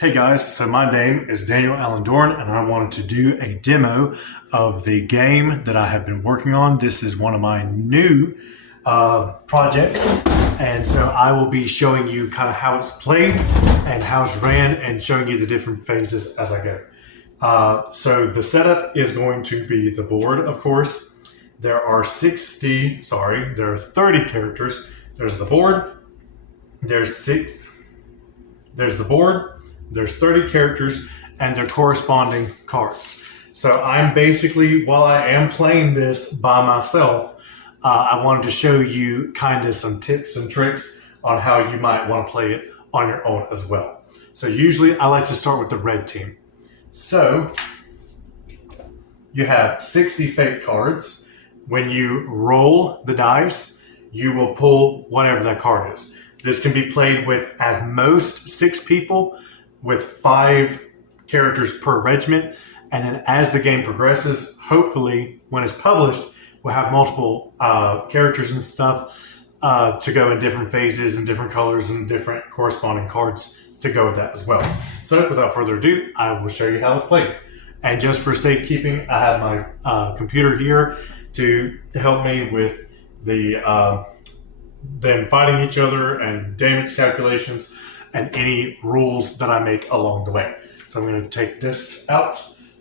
Hey guys, so my name is Daniel Allen Dorn and I wanted to do a demo of the game that I have been working on. This is one of my new projects, and so I will be showing you kind of how it's played and how it's ran and showing you the different phases as I go. So the setup is going to be the board, of course. There are 30 characters. There's the board, there's the board, there's 30 characters, and their corresponding cards. So I'm basically, while I am playing this by myself, I wanted to show you kind of some tips and tricks on how you might want to play it on your own as well. So usually I like to start with the red team. So you have 60 fate cards. When you roll the dice, you will pull whatever that card is. This can be played with at most 6 people with 5 characters per regiment. And then as the game progresses, hopefully when it's published, we'll have multiple characters and stuff to go in different phases and different colors and different corresponding cards to go with that as well. So without further ado, I will show you how it's played. And just for safekeeping, I have my computer here to help me with the them fighting each other and damage calculations and any rules that I make along the way. So I'm going to take this out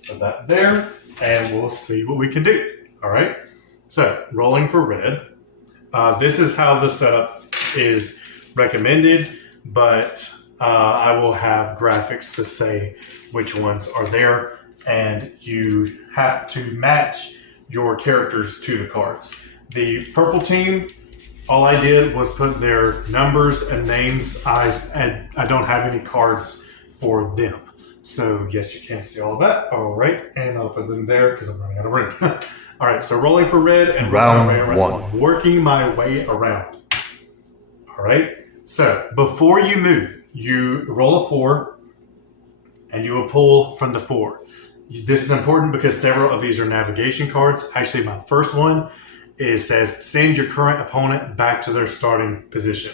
of that there and we'll see what we can do. All right. So rolling for red. This is how the setup is recommended, but I will have graphics to say which ones are there, and you have to match your characters to the cards. The purple team, all I did was put their numbers and names. I don't have any cards for them. So yes, you can see all of that. All right, and I'll put them there because I'm running out of room. All right, so rolling for red and working my way around. All right, so before you move, you roll a 4 and you will pull from the 4. This is important because several of these are navigation cards. Actually, my first one says send your current opponent back to their starting position.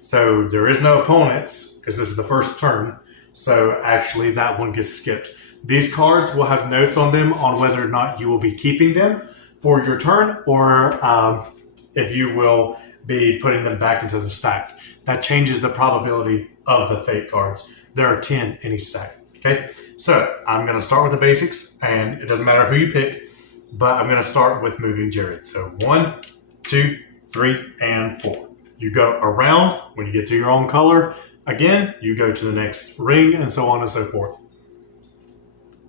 So there is no opponents because this is the first turn. So actually that one gets skipped. These cards will have notes on them on whether or not you will be keeping them for your turn or if you will be putting them back into the stack. That changes the probability of the fate cards. There are 10 in each stack. Okay, so I'm going to start with the basics, and it doesn't matter who you pick, but I'm going to start with moving Jared. So 1, 2, 3, and 4. You go around. When you get to your own color, again, you go to the next ring, and so on and so forth.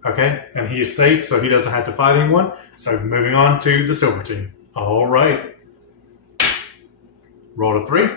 Okay, and he is safe, so he doesn't have to fight anyone. So moving on to the silver team. All right. Roll a 3.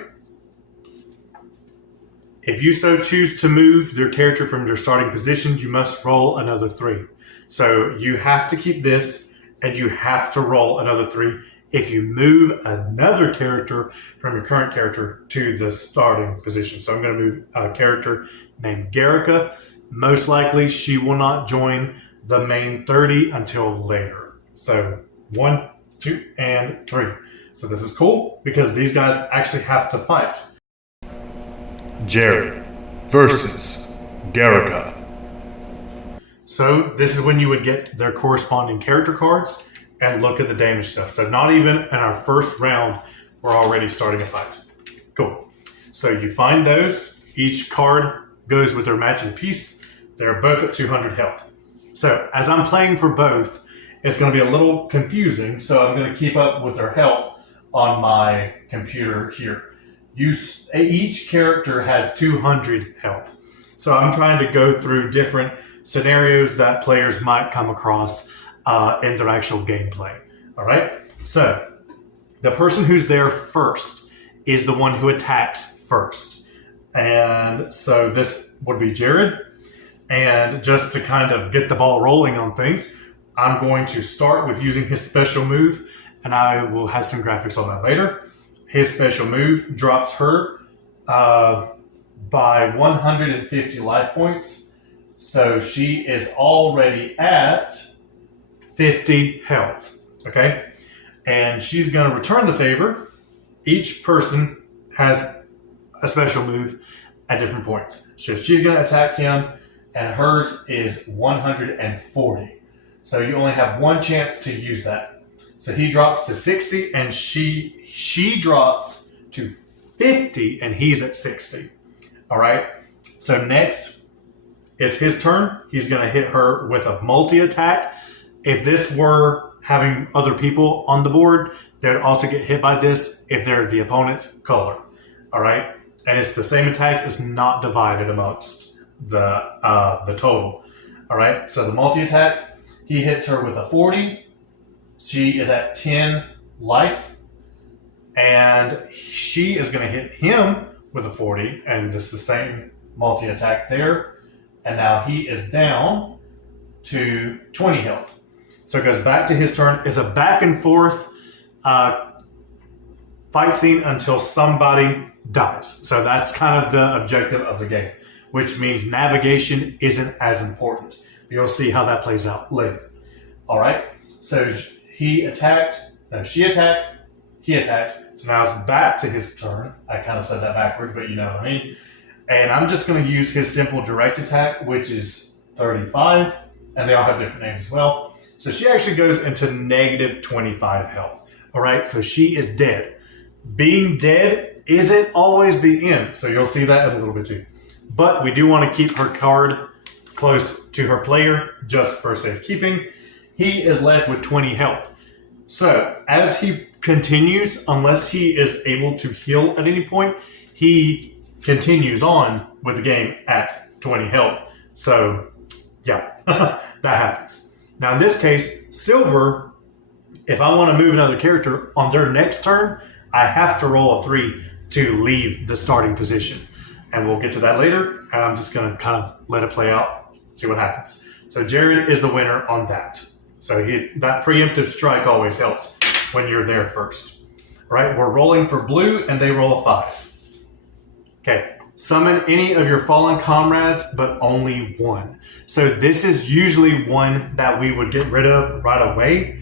If you so choose to move their character from their starting position, you must roll another 3. So you have to keep this, and you have to roll another 3 if you move another character from your current character to the starting position. So I'm going to move a character named Garrica. Most likely, she will not join the main 30 until later. So 1, 2, and 3. So this is cool because these guys actually have to fight. Jared versus Garrica. So this is when you would get their corresponding character cards and look at the damage stuff. So not even in our first round, we're already starting a fight. Cool. So you find those. Each card goes with their matching piece. They're both at 200 health. So as I'm playing for both, it's going to be a little confusing. So I'm going to keep up with their health on my computer here. Each character has 200 health. So I'm trying to go through different scenarios that players might come across in their actual gameplay. All right. So the person who's there first is the one who attacks first. And so this would be Jared. And just to kind of get the ball rolling on things, I'm going to start with using his special move, and I will have some graphics on that later. His special move drops her by 150 life points. So she is already at 50 health. Okay? And she's going to return the favor. Each person has a special move at different points. So she's going to attack him, and hers is 140. So you only have one chance to use that. So he drops to 60, and she drops to 50, and he's at 60. All right. So next is his turn. He's going to hit her with a multi-attack. If this were having other people on the board, they would also get hit by this if they're the opponent's color. All right. And it's the same attack. It's not divided amongst the total. All right. So the multi-attack, he hits her with a 40. She is at 10 life. And she is going to hit him with a 40. And it's the same multi-attack there. And now he is down to 20 health. So it goes back to his turn. It's a back and forth fight scene until somebody dies. So that's kind of the objective of the game, which means navigation isn't as important. You'll see how that plays out later. All right. So she attacked. He attacked. So now it's back to his turn. I kind of said that backwards, but you know what I mean. And I'm just going to use his simple direct attack, which is 35. And they all have different names as well. So she actually goes into negative 25 health. All right. So she is dead. Being dead isn't always the end. So you'll see that in a little bit too. But we do want to keep her card close to her player just for safekeeping. He is left with 20 health. So as he continues, unless he is able to heal at any point, he continues on with the game at 20 health. So yeah, that happens. Now in this case, silver, if I want to move another character on their next turn, I have to roll a 3 to leave the starting position. And we'll get to that later. And I'm just going to kind of let it play out, see what happens. So Jared is the winner on that. So that preemptive strike always helps when you're there first. All right, we're rolling for blue, and they roll a 5. Okay, summon any of your fallen comrades, but only one. So this is usually one that we would get rid of right away,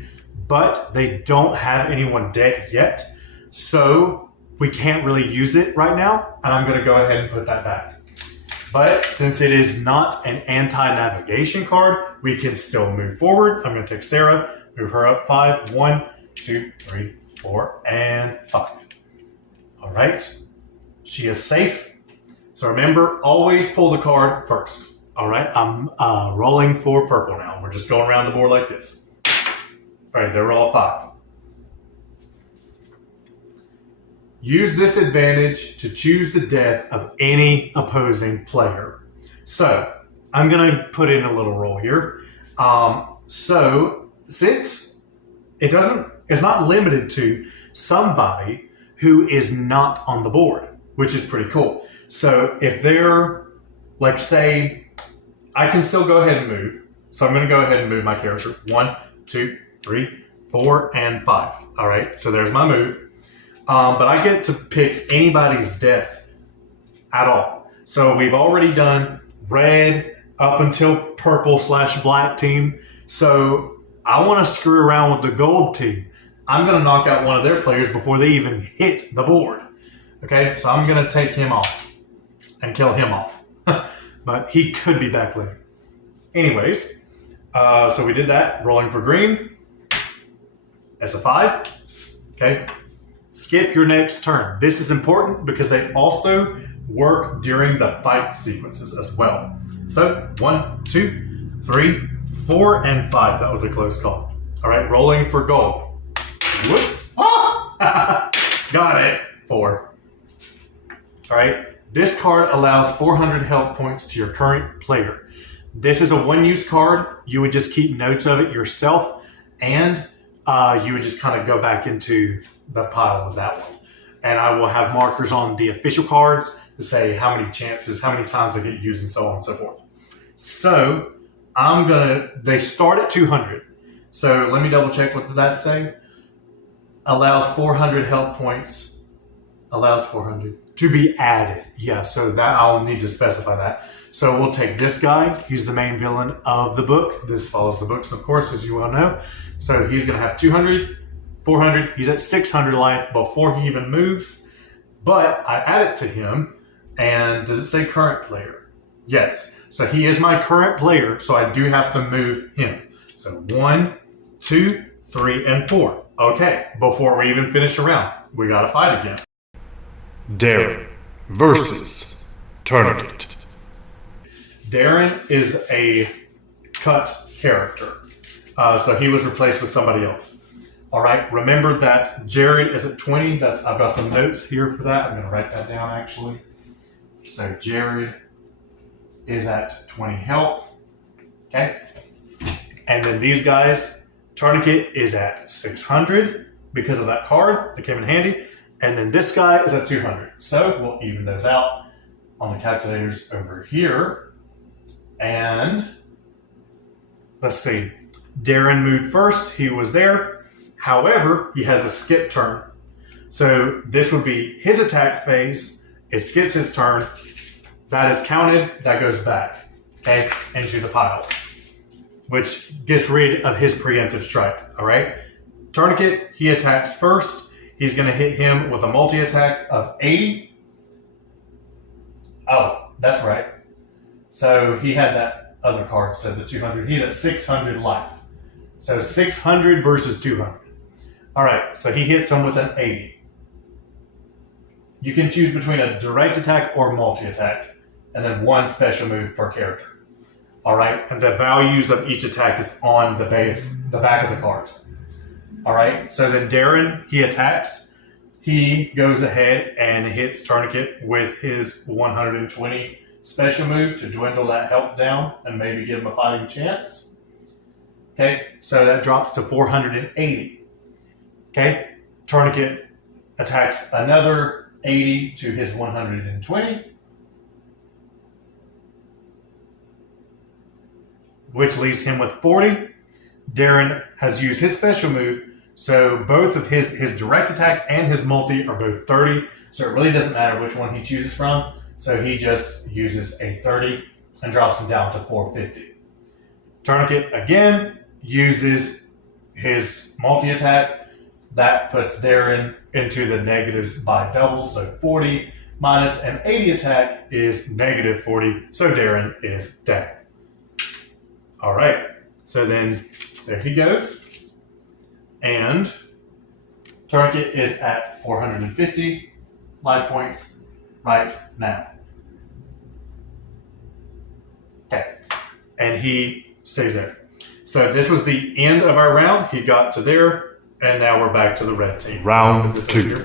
but they don't have anyone dead yet. So we can't really use it right now, and I'm going to go ahead and put that back. But since it is not an anti-navigation card, we can still move forward. I'm going to take Sarah, move her up 5. 1, 2, 3, 4, and 5. All right. She is safe. So remember, always pull the card first. All right. I'm rolling for purple now. We're just going around the board like this. All right. They're all 5. Use this advantage to choose the death of any opposing player. So I'm going to put in a little roll here. So since it's not limited to somebody who is not on the board, which is pretty cool. So if they're, like, say, I can still go ahead and move. So I'm going to go ahead and move my character. 1, 2, 3, 4, and 5. All right. So there's my move. But I get to pick anybody's death at all. So we've already done red up until purple/black team. So I want to screw around with the gold team. I'm going to knock out one of their players before they even hit the board. Okay, so I'm going to take him off and kill him off. But he could be back later. Anyways, so we did that. Rolling for green. That's a 5. Okay. Skip your next turn. This is important because they also work during the fight sequences as well. So 1, 2, 3, 4, and 5. That was a close call. All right, rolling for gold. Whoops. Ah! Got it. 4. All right. This card allows 400 health points to your current player. This is a one-use card. You would just keep notes of it yourself, and you would just kind of go back into the pile of that one. And I will have markers on the official cards to say how many chances, how many times they get used, and so on and so forth. So they start at 200. So let me double check what did that say. Allows 400 health points. Allows 400 to be added. Yeah, so that I'll need to specify that. So we'll take this guy. He's the main villain of the book. This follows the books, of course, as you all know. So he's going to have 200, 400. He's at 600 life before he even moves. But I add it to him And does it say current player? Yes. So he is my current player, so I do have to move him. So 1, 2, 3, and 4. Okay, before we even finish a round, we gotta fight again. Darren versus Tourniquet. Darren is a cut character. So he was replaced with somebody else. All right, remember that Jared is at 20. I've got some notes here for that. I'm going to write that down actually. So Jared is at 20 health. Okay. And then these guys, Tourniquet is at 600 because of that card that came in handy. And then this guy is at 200. So we'll even those out on the calculators over here. And let's see. Darren moved first. He was there. However, he has a skip turn. So this would be his attack phase. It skips his turn. That is counted. That goes back, okay, into the pile, which gets rid of his preemptive strike, all right? Tourniquet, he attacks first. He's going to hit him with a multi-attack of 80. Oh, that's right. So he had that other card, so the 200. He's at 600 life. So 600 versus 200. All right, so he hits him with an 80. You can choose between a direct attack or multi-attack, and then one special move per character. All right, and the values of each attack is on the base, the back of the card. All right, so then Darren, he attacks. He goes ahead and hits Tourniquet with his 120 special move to dwindle that health down and maybe give him a fighting chance. Okay, so that drops to 480. Okay, Tourniquet attacks another 80 to his 120, which leaves him with 40. Darren has used his special move, so both of his direct attack and his multi are both 30, so it really doesn't matter which one he chooses from, so he just uses a 30 and drops him down to 450. Tourniquet again uses his multi-attack. That puts Darren into the negatives by double, so 40 minus an 80 attack is negative 40, so Darren is down. All right, so then there he goes. And Tourniquet is at 450 life points right now. Okay, and he stays there. So this was the end of our round. He got to there, and now we're back to the red team. Round 2.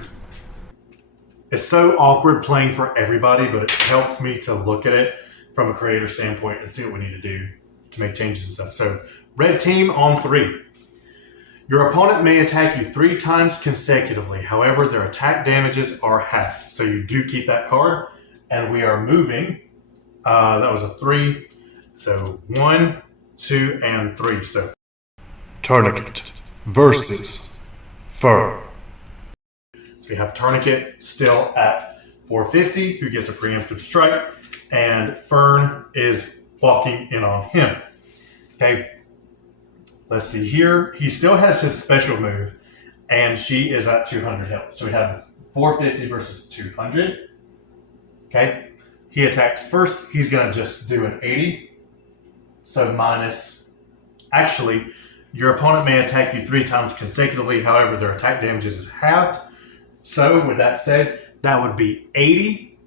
It's so awkward playing for everybody, but it helps me to look at it from a creator standpoint and see what we need to do to make changes and stuff. So red team on 3. Your opponent may attack you 3 times consecutively. However, their attack damages are halved. So you do keep that card, and we are moving. That was a 3. So 1, 2, and 3. So Tourniquet versus Fern. So we have Tourniquet still at 450, who gets a preemptive strike, and Fern is walking in on him. Okay, let's see here. He still has his special move, and she is at 200 health. So we have 450 versus 200. Okay, he attacks first. He's going to just do an 80. So minus, actually, your opponent may attack you 3 times consecutively. However, their attack damages is halved. So with that said, that would be 80,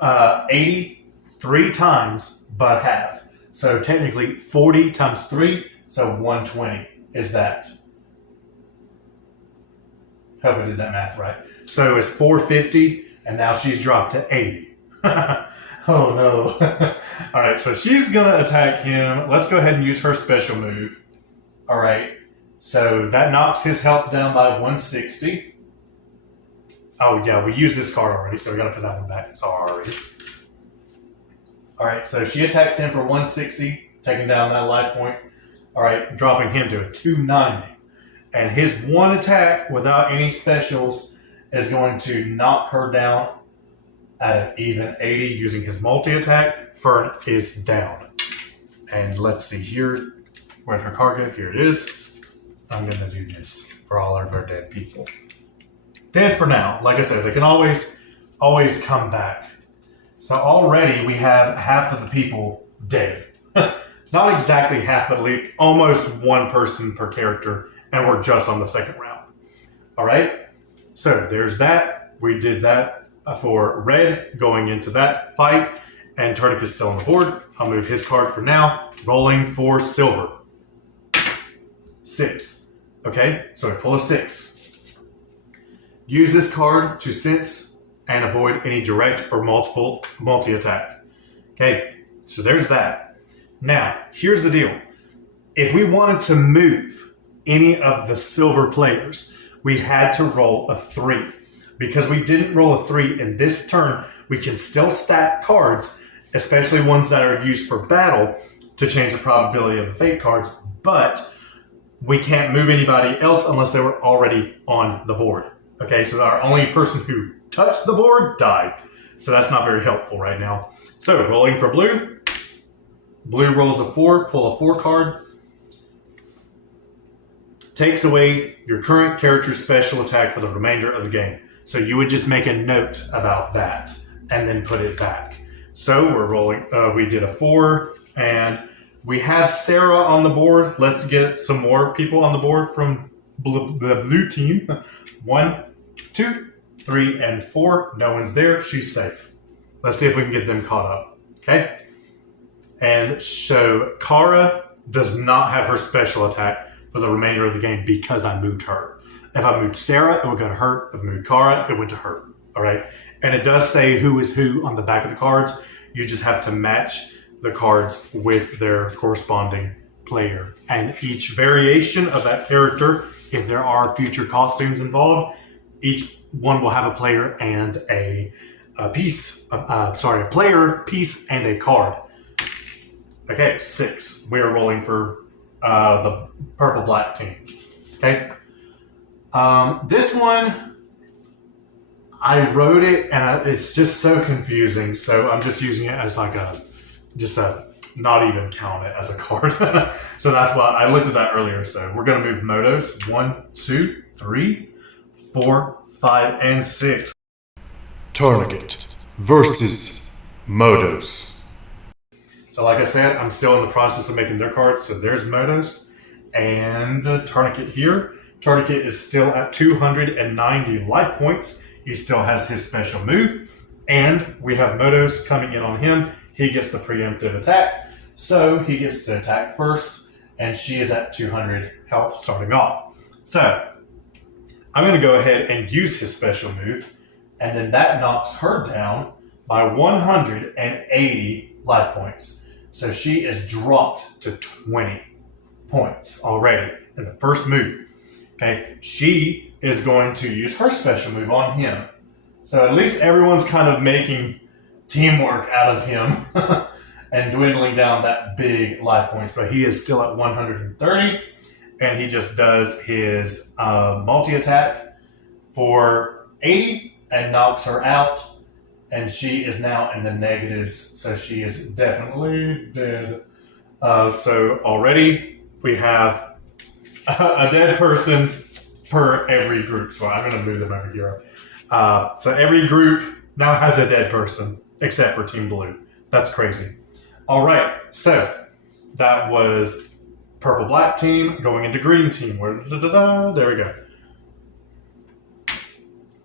3 times, but halved. So technically 40 times 3, so 120 is that. Hope I did that math right. So it's 450, and now she's dropped to 80. Oh no. All right, so she's going to attack him. Let's go ahead and use her special move. All right, so that knocks his health down by 160. Oh yeah, we used this card already, so we got to put that one back. Sorry. All right, so she attacks him for 160, taking down that life point. All right, dropping him to a 290. And his one attack without any specials is going to knock her down at an even 80 using his multi-attack. Fern is down. And let's see here. Where'd her card go? Here it is. I'm going to do this for all our dead people. Dead for now. Like I said, they can always always come back. So already we have half of the people dead. Not exactly half, but like almost one person per character, and we're just on the second round. All right, so there's that. We did that for red going into that fight, and Tourniquet is still on the board. I'll move his card for now. Rolling for silver. 6. Okay, so I pull a 6. Use this card to sense and avoid any direct or multi-attack. Okay, so there's that. Now, here's the deal. If we wanted to move any of the silver players, we had to roll a 3. Because we didn't roll a 3 in this turn, we can still stack cards, especially ones that are used for battle, to change the probability of the fate cards, but we can't move anybody else unless they were already on the board. Okay, so our only person who touched the board died. So that's not very helpful right now. So rolling for blue. Blue rolls a 4, pull a 4 card. Takes away your current character's special attack for the remainder of the game. So you would just make a note about that and then put it back. So we're rolling, we did a 4, and we have Sarah on the board. Let's get some more people on the board from the blue team. 1, 2, 3, and 4. No one's there. She's safe. Let's see if we can get them caught up. Okay? And so Kara does not have her special attack for the remainder of the game because I moved her. If I moved Sarah, it would go to her. If I moved Kara, it went to her. All right? And it does say who is who on the back of the cards. You just have to match the cards with their corresponding player. And each variation of that character, if there are future costumes involved, each one will have a player and a piece. A player, piece, and a card. Okay, 6. We are rolling for the purple-black team. Okay. This one, I wrote it, and it's just so confusing. So I'm just using it as like not even count it as a card. So that's why I looked at that earlier. So we're going to move Motos. 1, 2, 3, 4, 5, and 6. Tourniquet versus Motos. So like I said, I'm still in the process of making their cards. So there's Motos and Tourniquet here. Tourniquet is still at 290 life points. He still has his special move. And we have Motos coming in on him. He gets the preemptive attack. So he gets to attack first. And she is at 200 health starting off. So I'm going to go ahead and use his special move. And then that knocks her down by 180 life points. So she is dropped to 20 points already in the first move. Okay, she is going to use her special move on him. So at least everyone's kind of making teamwork out of him and dwindling down that big life points. But he is still at 130, and he just does his multi-attack for 80 and knocks her out. And she is now in the negatives, so she is definitely dead. So already we have a dead person per every group. So I'm going to move them over here. So every group now has a dead person, except for Team Blue. That's crazy. All right, so that was purple-black team going into green team. There we go.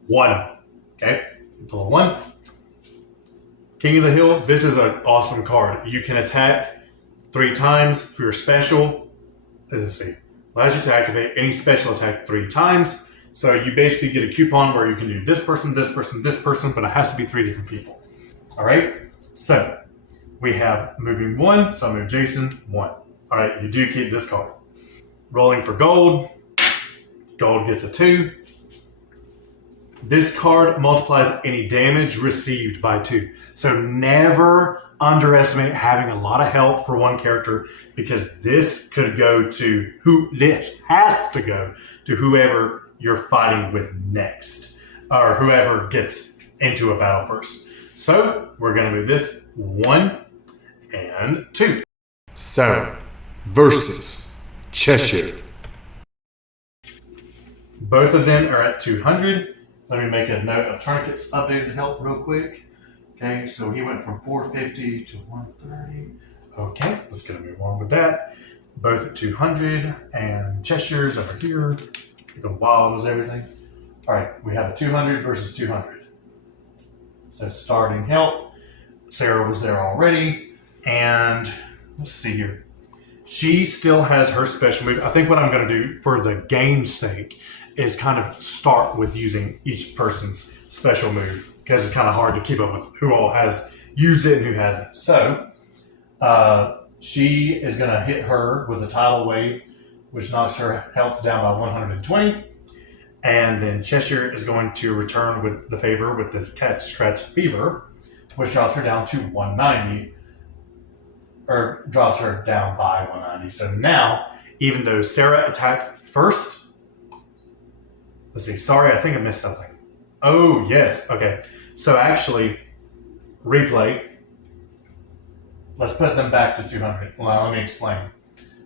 1. Okay, pull a 1. King of the Hill, this is an awesome card. You can attack 3 times for your special. Let's see. Allows you to activate any special attack 3 times. So you basically get a coupon where you can do this person, this person, this person, but it has to be 3 different people. All right? So we have moving 1. So I move Jason 1. All right, you do keep this card. Rolling for gold. Gold gets a 2. This card multiplies any damage received by 2. So never underestimate having a lot of health for one character, because this could go to this has to go to whoever you're fighting with next, or whoever gets into a battle first. So we're going to move this 1 and 2. Sarah versus Cheshire. Both of them are at 200. let me make a note of Tourniquet's updated health real quick. Okay, so he went from 450 to 130. Okay, let's get a move on with that. Both at 200, and Cheshire's over here. Going wild as everything. All right, we have a 200 versus 200. So starting health, Sarah was there already, and let's see here. She still has her special move. I think what I'm going to do for the game's sake is kind of start with using each person's special move because it's kind of hard to keep up with who all has used it and who hasn't. So she is going to hit her with a tidal wave, which knocks her health down by 120. And then Cheshire is going to return with the favor with this Cat Scratch Fever, which drops her down to 190. Or drops her down by 190. So now, even though Sarah attacked first, let's see, sorry, I think I missed something. Oh, yes, okay. So actually, replay. Let's put them back to 200. Well, let me explain.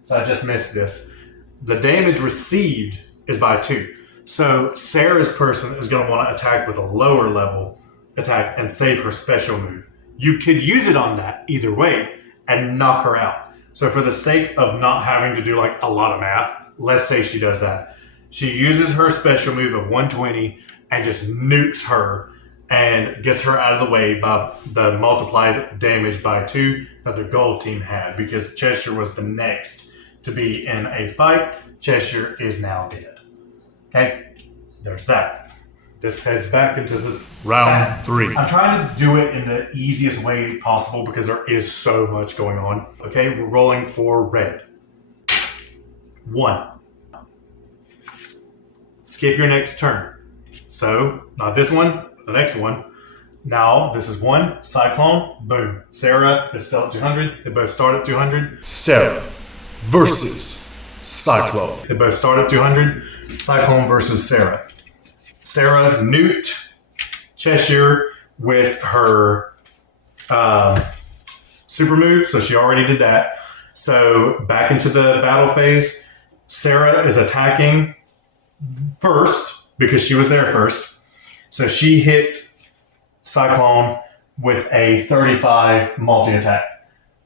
So I just missed this. The damage received is by 2. So Sarah's person is going to want to attack with a lower level attack and save her special move. You could use it on that either way and knock her out. So for the sake of not having to do like a lot of math, let's say she does that. She uses her special move of 120 and just nukes her and gets her out of the way by the multiplied damage by 2 that the gold team had, because Cheshire was the next to be in a fight. Cheshire is now dead. Okay, there's that. This heads back into the Round 3. I'm trying to do it in the easiest way possible because there is so much going on. Okay, we're rolling for red. 1. Skip your next turn. So, not this one, but the next one. Now, this is 1. Cyclone. Boom. Sarah is still at 200. They both start at 200. Sarah versus Cyclone. They both start at 200. Cyclone versus Sarah. Sarah nuked Cheshire with her super move, so she already did that. So back into the battle phase. Sarah is attacking first because she was there first. So she hits Cyclone with a 35 multi-attack.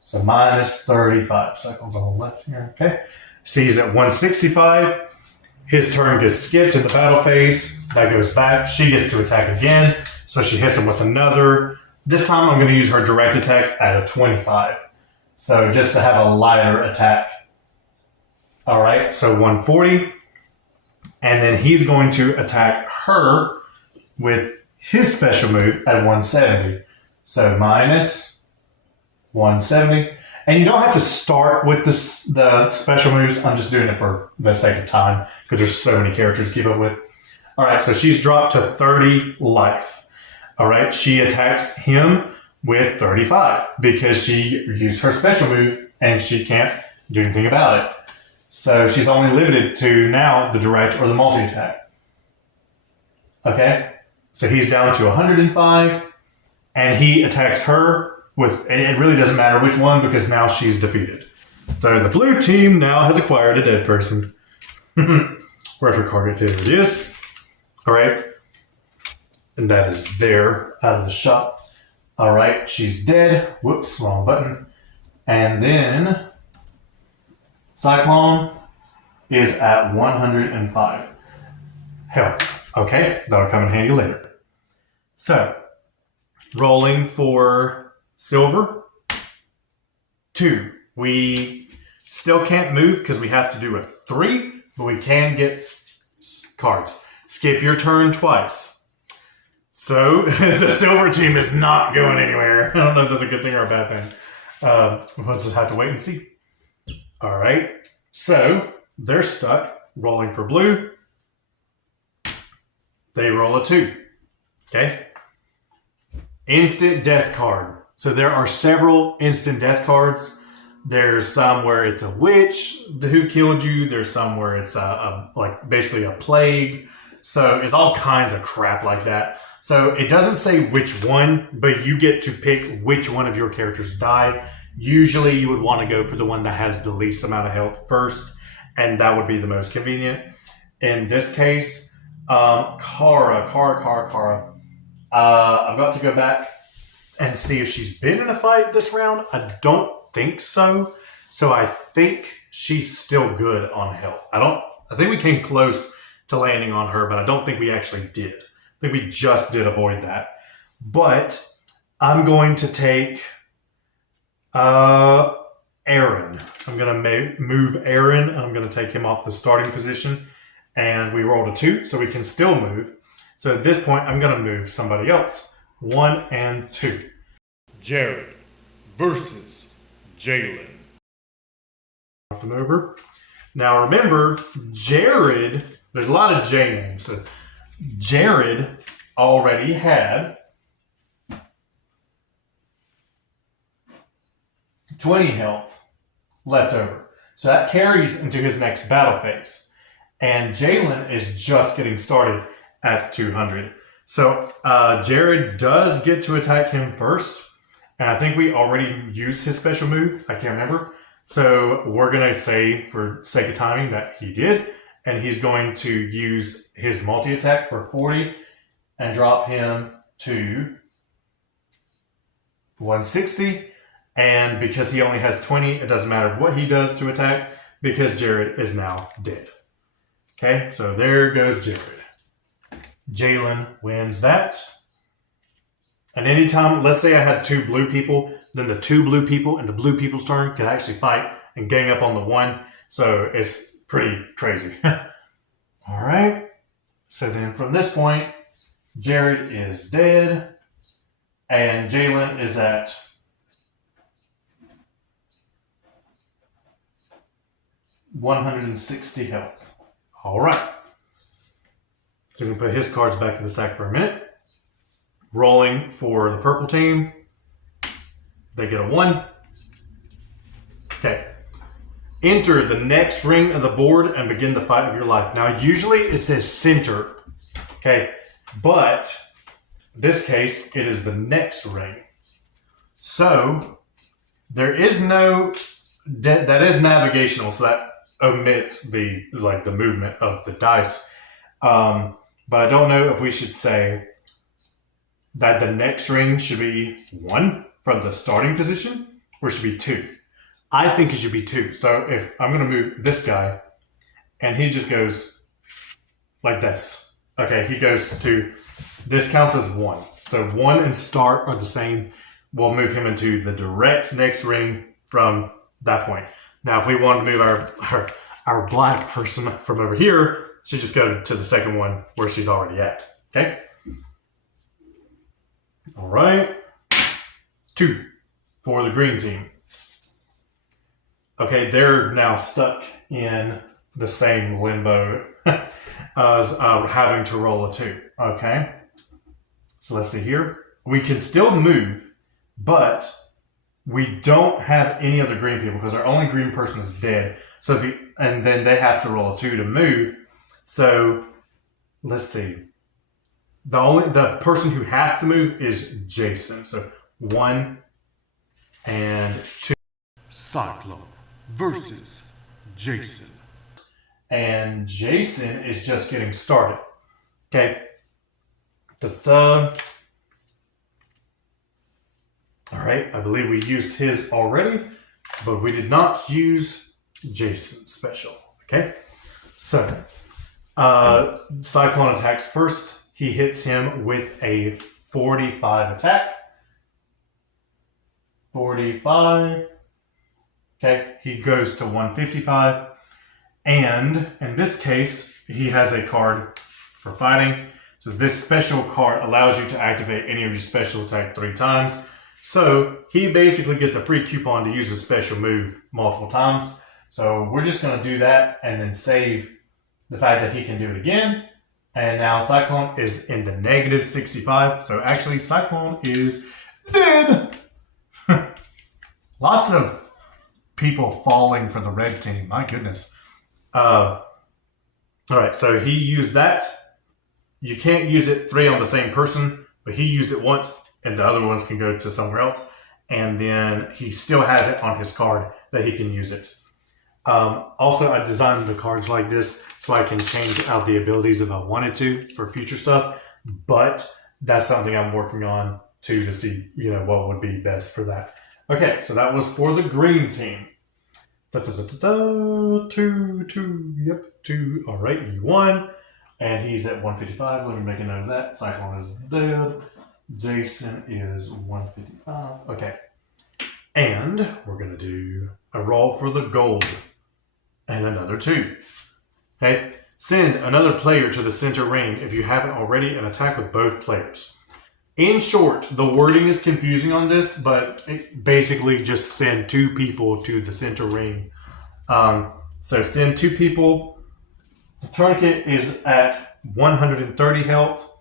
So minus 35. Cyclone's on the left here, okay? So he's at 165. His turn gets skipped in the battle phase. That goes back. She gets to attack again. So she hits him with another. This time I'm going to use her direct attack at a 25. So just to have a lighter attack. All right, so 140. And then he's going to attack her with his special move at 170. So minus 170. And you don't have to start with the special moves. I'm just doing it for the sake of time because there's so many characters to keep up with. All right, so she's dropped to 30 life. All right, she attacks him with 35 because she used her special move and she can't do anything about it. So she's only limited to now the direct or the multi-attack. Okay, so he's down to 105 and he attacks her with, it really doesn't matter which one because now she's defeated. So the blue team now has acquired a dead person. Where's her card? There it is. All right. And that is there out of the shop. All right. She's dead. Whoops, wrong button. And then Cyclone is at 105 health. Okay. That'll come in handy later. So rolling for silver. 2. We still can't move because we have to do a 3, but we can get cards. Skip your turn twice. So the silver team is not going anywhere. I don't know if that's a good thing or a bad thing. We'll just have to wait and see. All right. So they're stuck. Rolling for blue. They roll a 2. Okay. Instant death card. So there are several instant death cards. There's some where it's a witch who killed you. There's some where it's like basically a plague. So it's all kinds of crap like that. So it doesn't say which one, but you get to pick which one of your characters die. Usually you would want to go for the one that has the least amount of health first, and that would be the most convenient. In this case, Kara. I've got to go back and see if she's been in a fight this round. I don't think so. So I think she's still good on health. I think we came close to landing on her, but I don't think we actually did. I think we just did avoid that. But I'm going to take Aaron. I'm going to move Aaron, and I'm going to take him off the starting position. And we rolled a 2, so we can still move. So at this point, I'm going to move somebody else. 1 and 2. Jared versus Jalen. Knock them over. Now remember, Jared, there's a lot of J names. So Jared already had 20 health left over. So that carries into his next battle phase. And Jalen is just getting started at 200. So Jared does get to attack him first. And I think we already used his special move. I can't remember. So we're going to say, for sake of timing, that he did. And he's going to use his multi-attack for 40 and drop him to 160. And because he only has 20, it doesn't matter what he does to attack because Jared is now dead. Okay, so there goes Jared. Jalen wins that. And anytime, let's say I had 2 blue people, then the 2 blue people and the blue people's turn could actually fight and gang up on the 1. So it's pretty crazy. All right. So then from this point, Jared is dead. And Jalen is at 160 health. All right. So we're going to put his cards back in the sack for a minute. Rolling for the purple team. They get a 1. Okay. Enter the next ring of the board and begin the fight of your life. Now, usually it says center. Okay. But in this case, it is the next ring. So there is no, that is navigational. So that omits the movement of the dice. But I don't know if we should say that the next ring should be 1 from the starting position or should be 2. I think it should be 2. So if I'm going to move this guy and he just goes like this. Okay, he goes to, this counts as 1. So 1 and start are the same. We'll move him into the direct next ring from that point. Now, if we want to move our black person from over here, she just go to the second one where she's already at. Okay? All right. 2 for the green team. Okay, they're now stuck in the same limbo as having to roll a 2. Okay? So let's see here. We can still move, but we don't have any other green people because our only green person is dead. So and then they have to roll a 2 to move. So let's see. The person who has to move is Jason. So 1 and 2. Cyclone versus Jason. And Jason is just getting started. Okay. The thug. All right. I believe we used his already, but we did not use Jason's special. Okay. So Cyclone attacks first. He hits him with a 45 attack. 45. Okay, he goes to 155. And in this case, he has a card for fighting. So this special card allows you to activate any of your special attack 3 times. So he basically gets a free coupon to use a special move multiple times. So we're just going to do that and then save the fact that he can do it again. And now Cyclone is in the negative 65. So actually, Cyclone is dead. Lots of people falling for the red team. My goodness. All right, so he used that. You can't use it 3 on the same person, but he used it once, and the other ones can go to somewhere else. And then he still has it on his card that he can use it. Also, I designed the cards like this so I can change out the abilities if I wanted to for future stuff. But that's something I'm working on too to see, what would be best for that. Okay, so that was for the green team. Two. All right, you won. And he's at 155. Let me make a note of that. Cyclone is dead. Jason is 155. Okay. And we're going to do a roll for the gold. And another 2. Okay. Send another player to the center ring if you haven't already and attack with both players. In short, the wording is confusing on this, but basically just send 2 people to the center ring. So send 2 people. Tourniquet is at 130 health,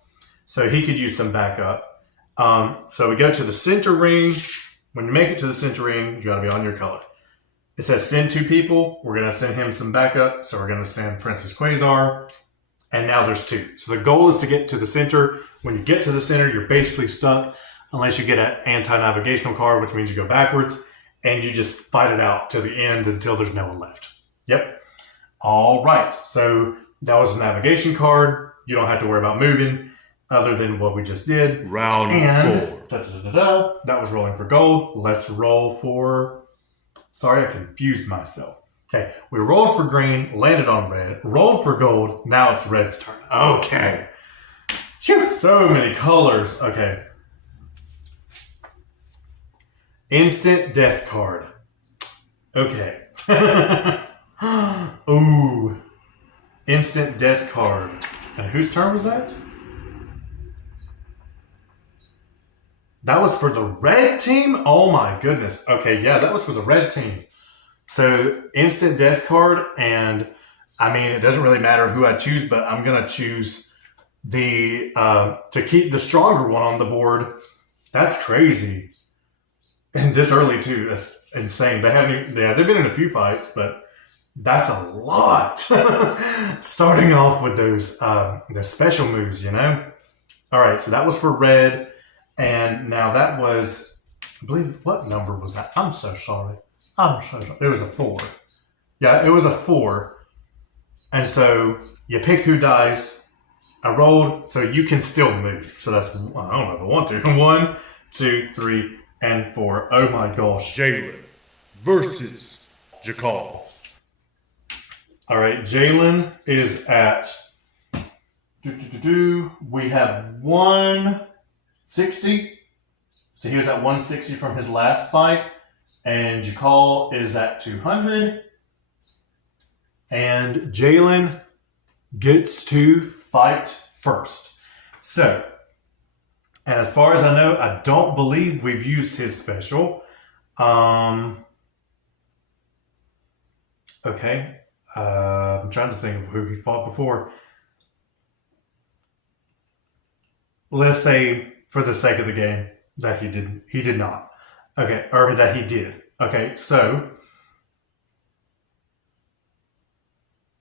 so he could use some backup. So we go to the center ring. When you make it to the center ring, you got to be on your color. It says send 2 people. We're going to send him some backup, so we're going to send Princess Quasar. And now there's 2. So the goal is to get to the center. When you get to the center, you're basically stuck unless you get an anti-navigational card, which means you go backwards, and you just fight it out to the end until there's no one left. Yep. All right. So that was a navigation card. You don't have to worry about moving other than what we just did. Round 4. That was rolling for gold. Let's roll for... Sorry, I confused myself. Okay, we rolled for green, landed on red, rolled for gold, now it's red's turn. Okay. Phew, so many colors. Okay. Instant death card. Okay. Ooh. Instant death card. And whose turn was that? That was for the red team? Oh my goodness. Okay, yeah, that was for the red team. So, instant death card, and I mean, it doesn't really matter who I choose, but I'm going to choose the, to keep the stronger one on the board. That's crazy. And this early, too. That's insane. They've been in a few fights, but that's a lot. Starting off with those special moves, All right, so that was for red. And now that was, I believe, what number was that? I'm so sorry. It was a 4. Yeah, it was a 4. And so you pick who dies. I rolled, so you can still move. So that's, I don't know if I want to. 1, 2, 3, and 4. Oh my gosh. Jalen versus Jakal. All right, Jalen is at, we have 160. So he was at 160 from his last fight. And Jakal is at 200. And Jalen gets to fight first. So, and as far as I know, I don't believe we've used his special. Okay. I'm trying to think of who he fought before. Let's say, for the sake of the game, that he did not. Okay, or that he did. Okay, so...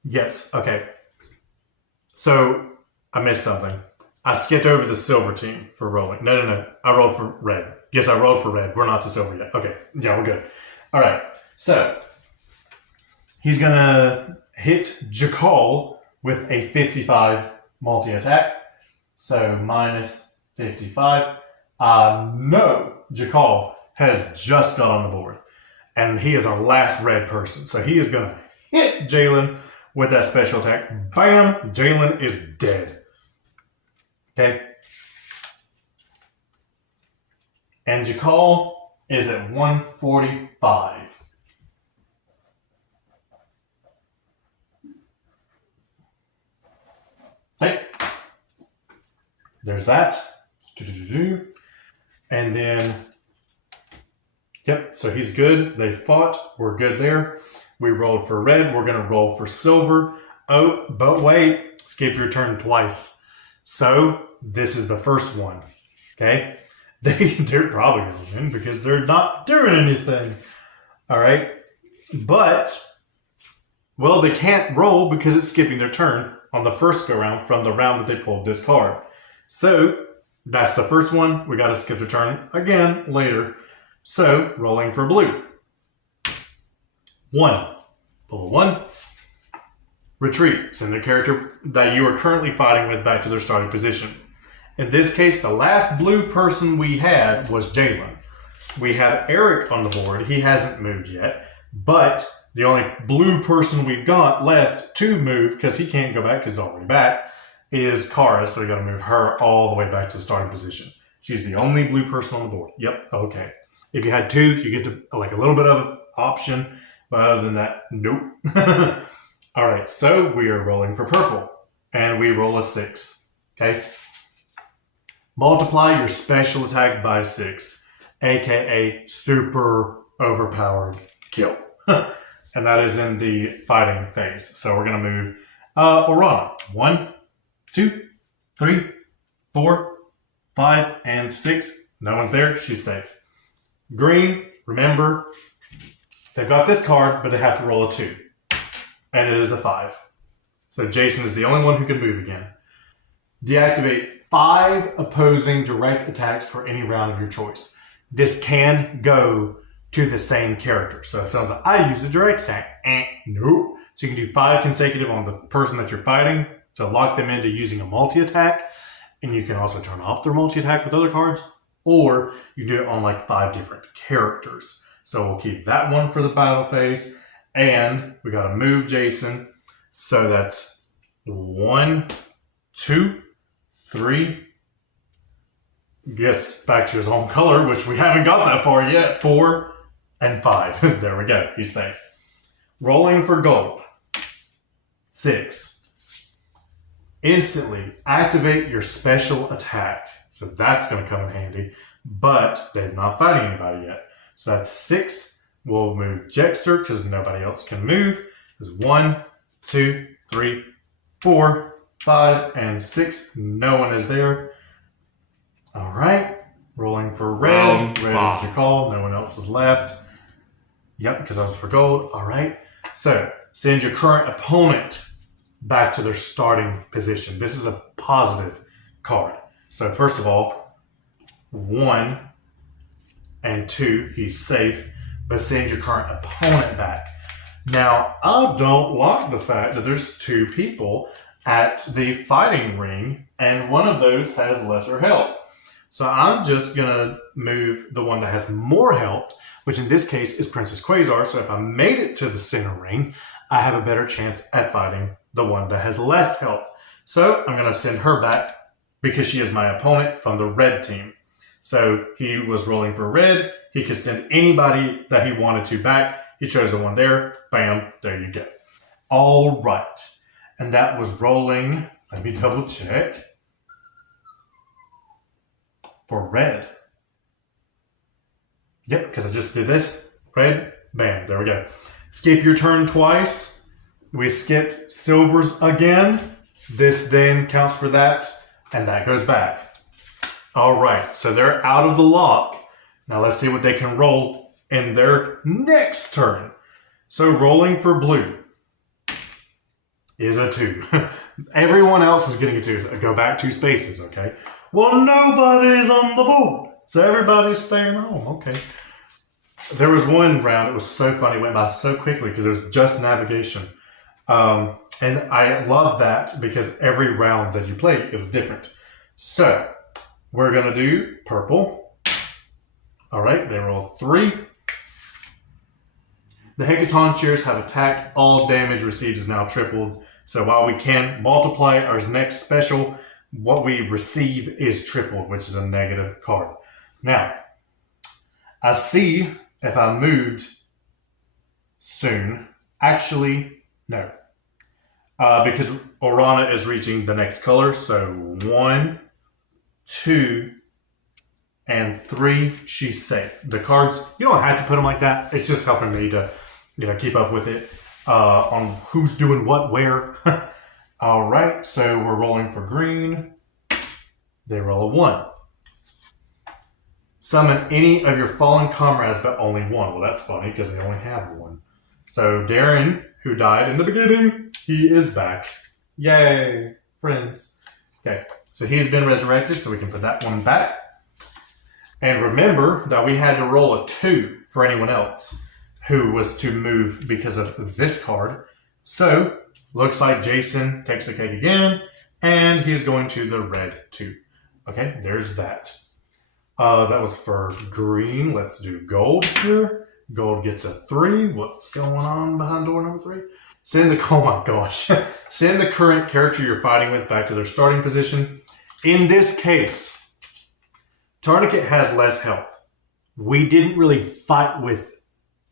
Yes, okay. So, I missed something. I skipped over the silver team for rolling. No. I rolled for red. Yes, I rolled for red. We're not to silver yet. Okay, yeah, we're good. All right, so... He's going to hit Jakal with a 55 multi-attack. So, minus 55. No, Jakal has just got on the board. And he is our last red person. So he is going to hit Jalen with that special attack. Bam! Jalen is dead. Okay? And Jakal is at 145. Okay. There's that. And then... Yep, so he's good. They fought. We're good there. We rolled for red. We're going to roll for silver. Oh, but wait. Skip your turn twice. So, this is the first one. Okay? They're probably going to win because they're not doing anything. All right? But, well, they can't roll because it's skipping their turn on the first go-round from the round that they pulled this card. So, that's the first one. We got to skip their turn again later. So, rolling for blue. 1 Pull a 1. Retreat. Send the character that you are currently fighting with back to their starting position. In this case, the last blue person we had was Jalen. We have Eric on the board. He hasn't moved yet. But the only blue person we've got left to move, because he can't go back because he's already back, is Kara. So we got to move her all the way back to the starting position. She's the only blue person on the board. Yep, okay. If you had 2, you get to like a little bit of an option. But other than that, nope. All right, so we are rolling for purple. And we roll a 6. Okay? Multiply your special attack by 6. A.K.A. super overpowered kill. And that is in the fighting phase. So we're going to move Orana. 1, 2, 3, 4, 5, and 6. No one's there. She's safe. Green, remember, they've got this card, but they have to roll a 2. And it is a 5. So Jason is the only one who can move again. Deactivate 5 opposing direct attacks for any round of your choice. This can go to the same character. So it sounds like I use a direct attack. Nope. So you can do 5 consecutive on the person that you're fighting to lock them into using a multi-attack. And you can also turn off their multi-attack with other cards. Or you do it on like 5 different characters. So we'll keep that one for the battle phase. And we got to move Jason. So that's 1, 2, 3. Gets back to his own color, which we haven't got that far yet. 4 and 5. There we go. He's safe. Rolling for gold. 6. Instantly activate your special attack. So that's going to come in handy. But they're not fighting anybody yet. So that's 6. We'll move Jexter because nobody else can move. There's 1, 2, 3, 4, 5, and 6. No one is there. All right. Rolling for red. Red is your call. No one else is left. Yep, because I was for gold. All right. So send your current opponent back to their starting position. This is a positive card. So first of all, 1 and 2, he's safe. But send your current opponent back. Now, I don't like the fact that there's 2 people at the fighting ring, and one of those has lesser health. So I'm just going to move the one that has more health, which in this case is Princess Quasar. So if I made it to the center ring, I have a better chance at fighting the one that has less health. So I'm going to send her back because she is my opponent from the red team. So he was rolling for red. He could send anybody that he wanted to back. He chose the one there. Bam, there you go. All right. And that was rolling. Let me double check. For red. Yep, because I just did this. Red, bam, there we go. Skip your turn twice. We skipped silvers again. This then counts for that, and that goes back. All right, so they're out of the lock. Now let's see what they can roll in their next turn. So rolling for blue is a 2. Everyone else is getting a 2. So go back 2 spaces, okay? Well, nobody's on the board. So everybody's staying home, okay? There was one round, it was so funny, it went by so quickly because it was just navigation. And I love that because every round that you play is different. So we're going to do purple. All right, they roll 3. The Hecaton Cheers have attacked. All damage received is now tripled. So while we can multiply our next special, what we receive is tripled, which is a negative card. Now, I see if I moved soon. Actually, no. Because Orana is reaching the next color. So 1, 2, and 3, she's safe. The cards, you don't have to put them like that. It's just helping me to, keep up with it on who's doing what where. All right, so we're rolling for green. They roll a 1. Summon any of your fallen comrades, but only 1. Well, that's funny because they only have 1. So Darren, who died in the beginning, he is back. Yay, friends. Okay, so he's been resurrected, so we can put that one back. And remember that we had to roll a 2 for anyone else. who was to move because of this card. So, looks like Jason takes the cake again, and he's going to the red 2. Okay, there's that. That was for green. Let's do gold here. Gold gets a 3. What's going on behind door number 3? Oh my gosh. Send the current character you're fighting with back to their starting position. In this case, Tourniquet has less health. We didn't really fight with,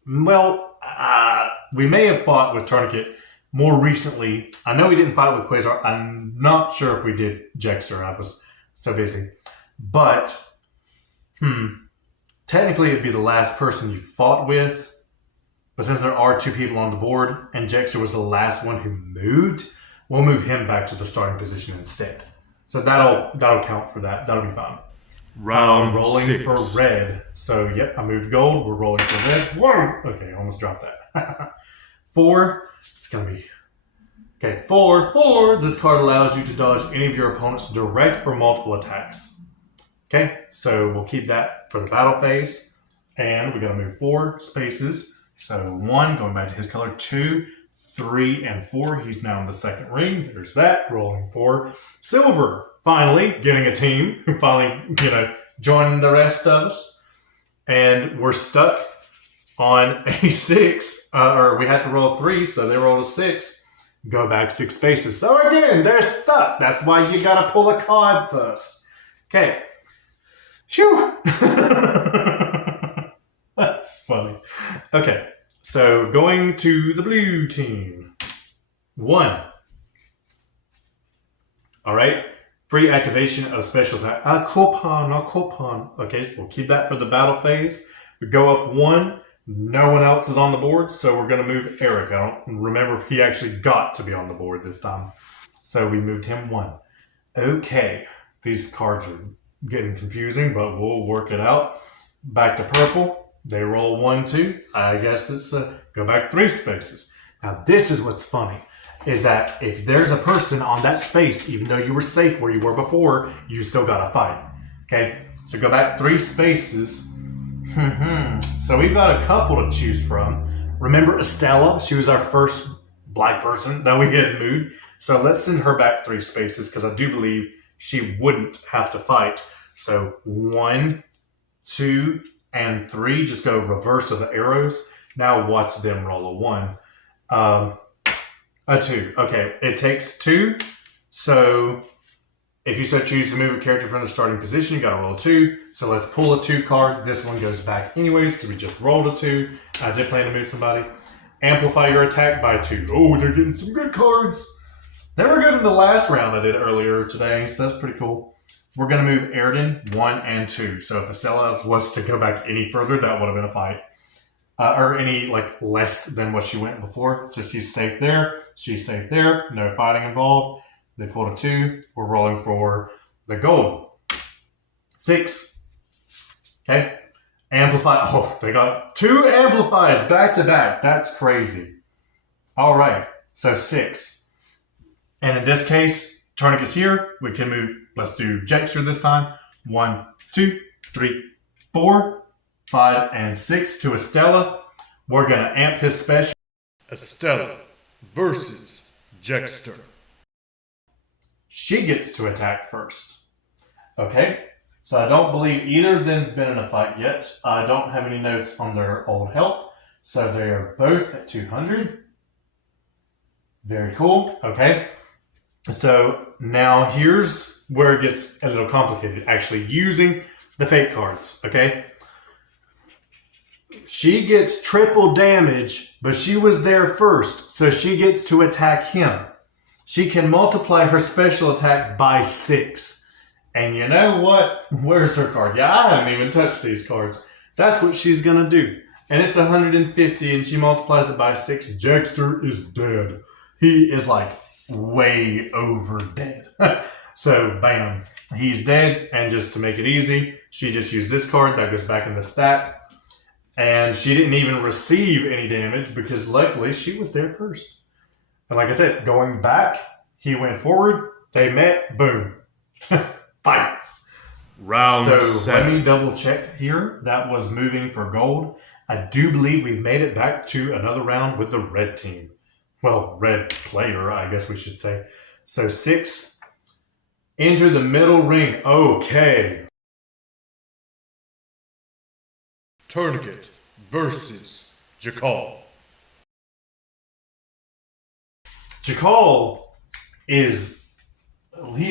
we may have fought with Tourniquet more recently. I know we didn't fight with Quasar. I'm not sure if we did Jexer. I was so busy. But, technically it'd be the last person you fought with. But since there are 2 people on the board, and Jexer was the last one who moved, we'll move him back to the starting position instead. So that'll count for that. That'll be fine. Round rolling 6. for red. So, yep, I moved gold. We're rolling for red. Whoa! Okay, almost dropped that. 4. It's going to be... Okay, 4. This card allows you to dodge any of your opponent's direct or multiple attacks. Okay, so we'll keep that for the battle phase. And we're going to move 4 spaces. So 1, going back to his color. 2, 3, and 4. He's now in the second ring. There's that. Rolling for silver. Finally, getting a team. Finally, joining the rest of us. And we're stuck on a 6. Or we had to roll 3, so they rolled a 6. Go back 6 spaces. So again, they're stuck. That's why you got to pull a card first. Okay. Phew. That's funny. Okay. So going to the blue team. 1. All right. Free activation of special attack. A coupon. Okay, so we'll keep that for the battle phase. We go up 1. No one else is on the board, so we're going to move Eric. I don't remember if he actually got to be on the board this time. So we moved him 1. Okay. These cards are getting confusing, but we'll work it out. Back to purple. They roll 1, 2. I guess it's go back 3 spaces. Now, this is what's funny. Is that if there's a person on that space, even though you were safe where you were before, you still gotta fight. Okay? So go back 3 spaces. So we've got a couple to choose from. Remember Estella? She was our first black person that we had moved. So let's send her back 3 spaces because I do believe she wouldn't have to fight. So 1, 2, and 3. Just go reverse of the arrows. Now watch them roll a 1. A 2. Okay, it takes 2. So if you so choose to move a character from the starting position, you got to roll a 2. So let's pull a 2 card. This one goes back anyways because we just rolled a 2. I did plan to move somebody. Amplify your attack by 2. Oh, they're getting some good cards. They were good in the last round I did earlier today, so that's pretty cool. We're going to move Airden 1 and 2. So if Estella was to go back any further, that would have been a fight. Or any less than what she went before. So she's safe there. She's safe there. No fighting involved. They pulled a 2. We're rolling for the gold. 6. Okay. Amplify. Oh, they got 2 amplifies back to back. That's crazy. All right. So 6. And in this case, Tourniquet's here. We can move. Let's do Jexer this time. 1, 2, 3, 4. 5 and 6 to Estella. We're going to amp his special. Estella versus Jexter. She gets to attack first. Okay, so I don't believe either of them's been in a fight yet. I don't have any notes on their old health. So they are both at 200. Very cool. Okay, so now here's where it gets a little complicated. Actually using the fate cards. Okay. She gets triple damage, but she was there first, so she gets to attack him. She can multiply her special attack by 6. And you know what? Where's her card? Yeah, I haven't even touched these cards. That's what she's going to do. And it's 150, and she multiplies it by 6. Jexter is dead. He is way over dead. So, bam. He's dead, and just to make it easy, she just used this card. That goes back in the stack. And she didn't even receive any damage because luckily she was there first. And like I said, going back, he went forward, they met, boom. Fight. Round So 7. let me double check here. That was moving for gold. I do believe we've made it back to another round with the red team. Well, red player, I guess we should say. So 6, enter the middle ring. Okay. Tourniquet versus Jackal. Jackal he's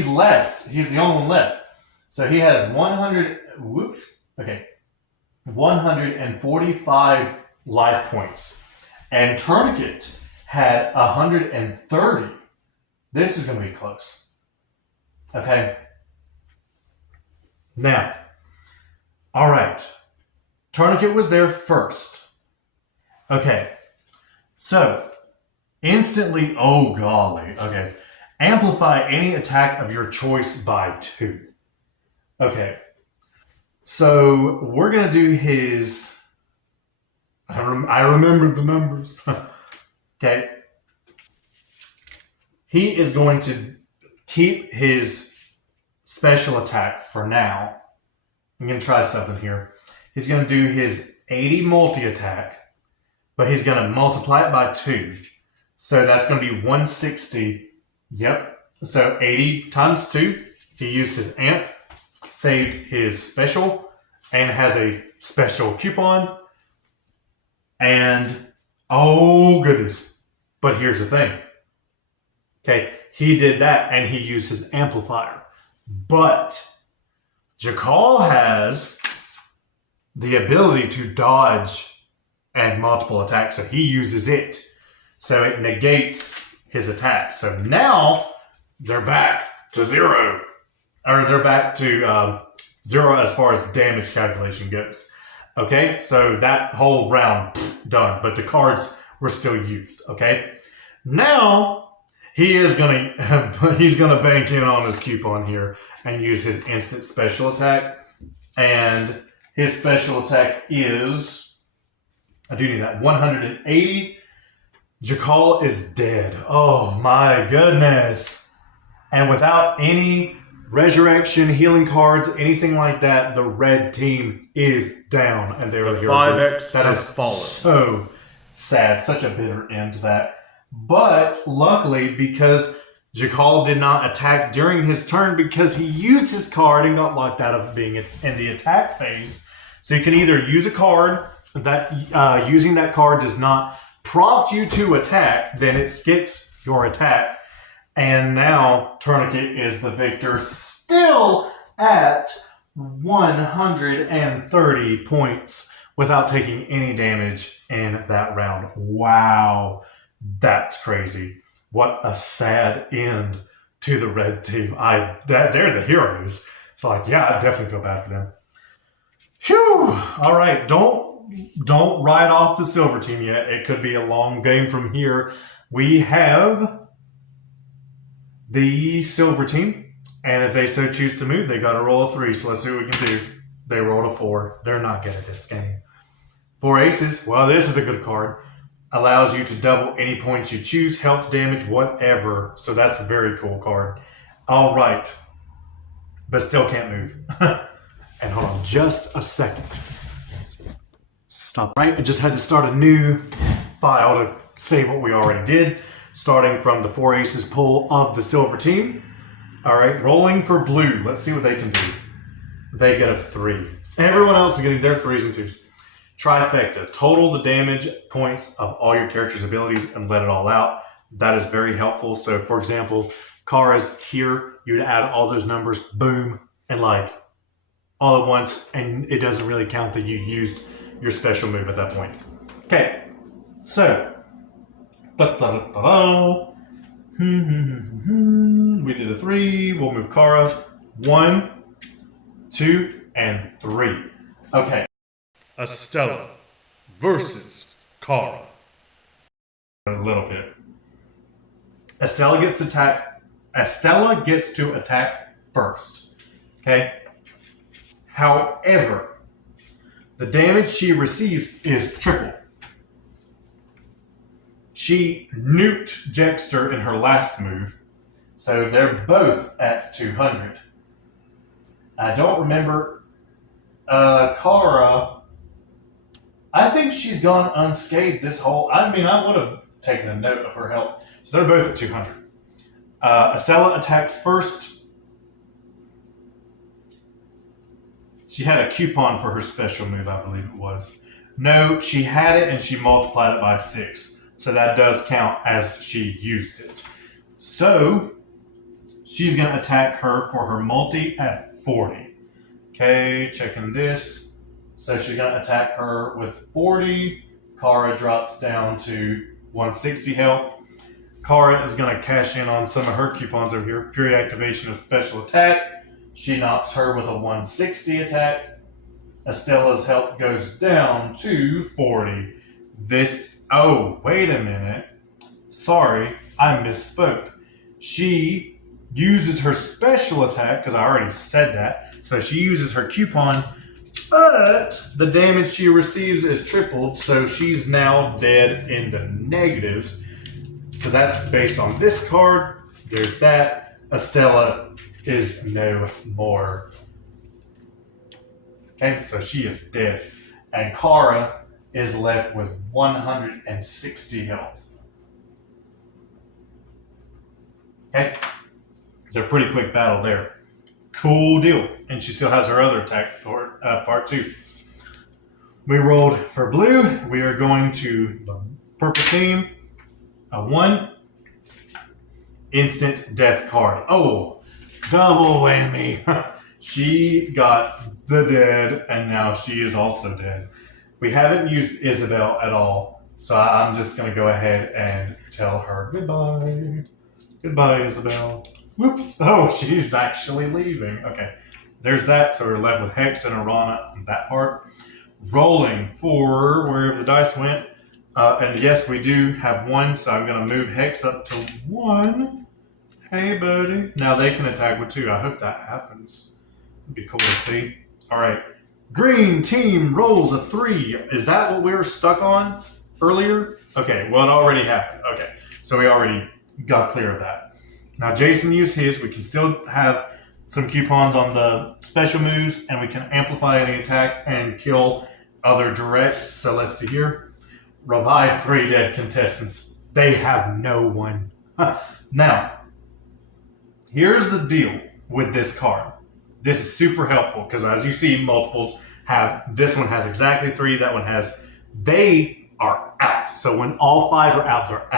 left. He's the only one left. So he has 145 life points. And Tourniquet had 130. This is going to be close. Okay. Now, all right. Tourniquet was there first. Okay. So, instantly, oh golly. Okay. Amplify any attack of your choice by 2. Okay. So, we're going to do his... I remembered the numbers. Okay. He is going to keep his special attack for now. I'm going to try something here. He's going to do his 80 multi-attack, but he's going to multiply it by 2. So that's going to be 160. Yep. So 80 times 2. He used his amp, saved his special, and has a special coupon. And, oh goodness. But here's the thing. Okay, he did that and he used his amplifier. But Jackal has the ability to dodge and multiple attacks, so he uses it. So it negates his attack. So now they're back to 0. Or they're back to 0 as far as damage calculation goes. Okay, so that whole round, done. But the cards were still used. Okay, now he's gonna bank in on his coupon here and use his instant special attack. And his special attack is, I do need that, 180. Jackal is dead. Oh my goodness. And without any resurrection, healing cards, anything like that, the red team is down. And they're The 5X has fallen. So sad. Such a bitter end to that. But luckily, because Jackal did not attack during his turn because he used his card and got locked out of being in the attack phase. So you can either use a card that using that card does not prompt you to attack, then it skips your attack. And now Tourniquet is the victor, still at 130 points without taking any damage in that round. Wow, that's crazy. What a sad end to the red team. They're the heroes. It's like, yeah, I definitely feel bad for them. Phew. All right, don't write off the silver team yet. It could be a long game from here. We have the silver team, and if they so choose to move, they got to roll a 3. So let's see what we can do. They rolled a 4. They're not good at this game. 4 aces. Well, this is a good card. Allows you to double any points you choose, health, damage, whatever. So that's a very cool card. All right. But still can't move. And hold on just a second. Stop. Right, I just had to start a new file to save what we already did. Starting from the 4 aces pull of the silver team. All right, rolling for blue. Let's see what they can do. They get a 3. Everyone else is getting their 3s and 2s. Trifecta. Total the damage points of all your character's abilities and let it all out. That is very helpful. So, for example, Kara's here. You would add all those numbers, boom, and like all at once, and it doesn't really count that you used your special move at that point. Okay, so we did a 3. We'll move Kara. 1, 2, and 3. Okay. Estella versus Kara. A little bit. Estella gets to attack first. Okay? However, the damage she receives is triple. She nuked Jexter in her last move, so they're both at 200. I don't remember Kara. I think she's gone unscathed this whole. I mean, I would have taken a note of her health. So they're both at 200. Estella attacks first. She had a coupon for her special move, I believe it was. No, she had it and she multiplied it by 6. So that does count as she used it. So she's going to attack her for her multi at 40. Okay, checking this. So she's going to attack her with 40. Kara drops down to 160 health. Kara is going to cash in on some of her coupons over here. Fury activation of special attack. She knocks her with a 160 attack. Estella's health goes down to 40. Oh, wait a minute. Sorry, I misspoke. She uses her special attack, because I already said that. So she uses her coupon, but the damage she receives is tripled, so she's now dead in the negatives. So that's based on this card. There's that. Estella is no more. Okay, so she is dead. And Kara is left with 160 health. Okay, it's a pretty quick battle there. Cool deal. And she still has her other attack part 2. We rolled for blue. We are going to the purple team. A 1. Instant death card. Oh, double whammy. She got the dead, and now she is also dead. We haven't used Isabel at all, so I'm just going to go ahead and tell her goodbye. Goodbye, Isabel. Whoops. Oh, she's actually leaving. Okay, there's that. So we're left with Hex and Arana on that part. Rolling for wherever the dice went. And yes, we do have 1, so I'm going to move Hex up to 1. Hey, buddy. Now they can attack with 2. I hope that happens. It'd be cool to see. All right. Green team rolls a 3. Is that what we were stuck on earlier? Okay, well, it already happened. Okay, so we already got clear of that. Now, Jason used his. We can still have some coupons on the special moves, and we can amplify any attack and kill other directs. So let's see here. Revive 3 dead contestants. They have no one. Now, here's the deal with this card. This is super helpful because as you see, multiples have, this one has exactly 3, that one has, they are out. So when all 5 are out, they're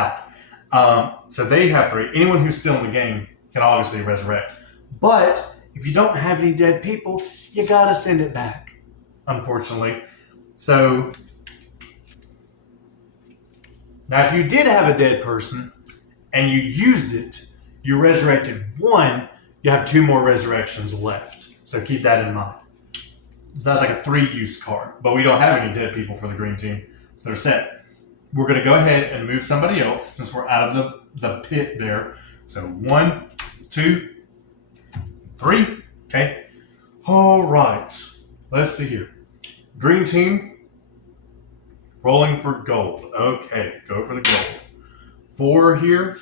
out. So they have 3. Anyone who's still in the game can obviously resurrect. But if you don't have any dead people, you gotta send it back, unfortunately. So now if you did have a dead person and you used it, you resurrected 1, you have 2 more resurrections left. So keep that in mind. So that's like a 3-use card. But we don't have any dead people for the green team. So they're set. We're going to go ahead and move somebody else since we're out of the pit there. So 1, 2, 3. Okay. All right. Let's see here. Green team rolling for gold. Okay. Go for the gold. 4 here.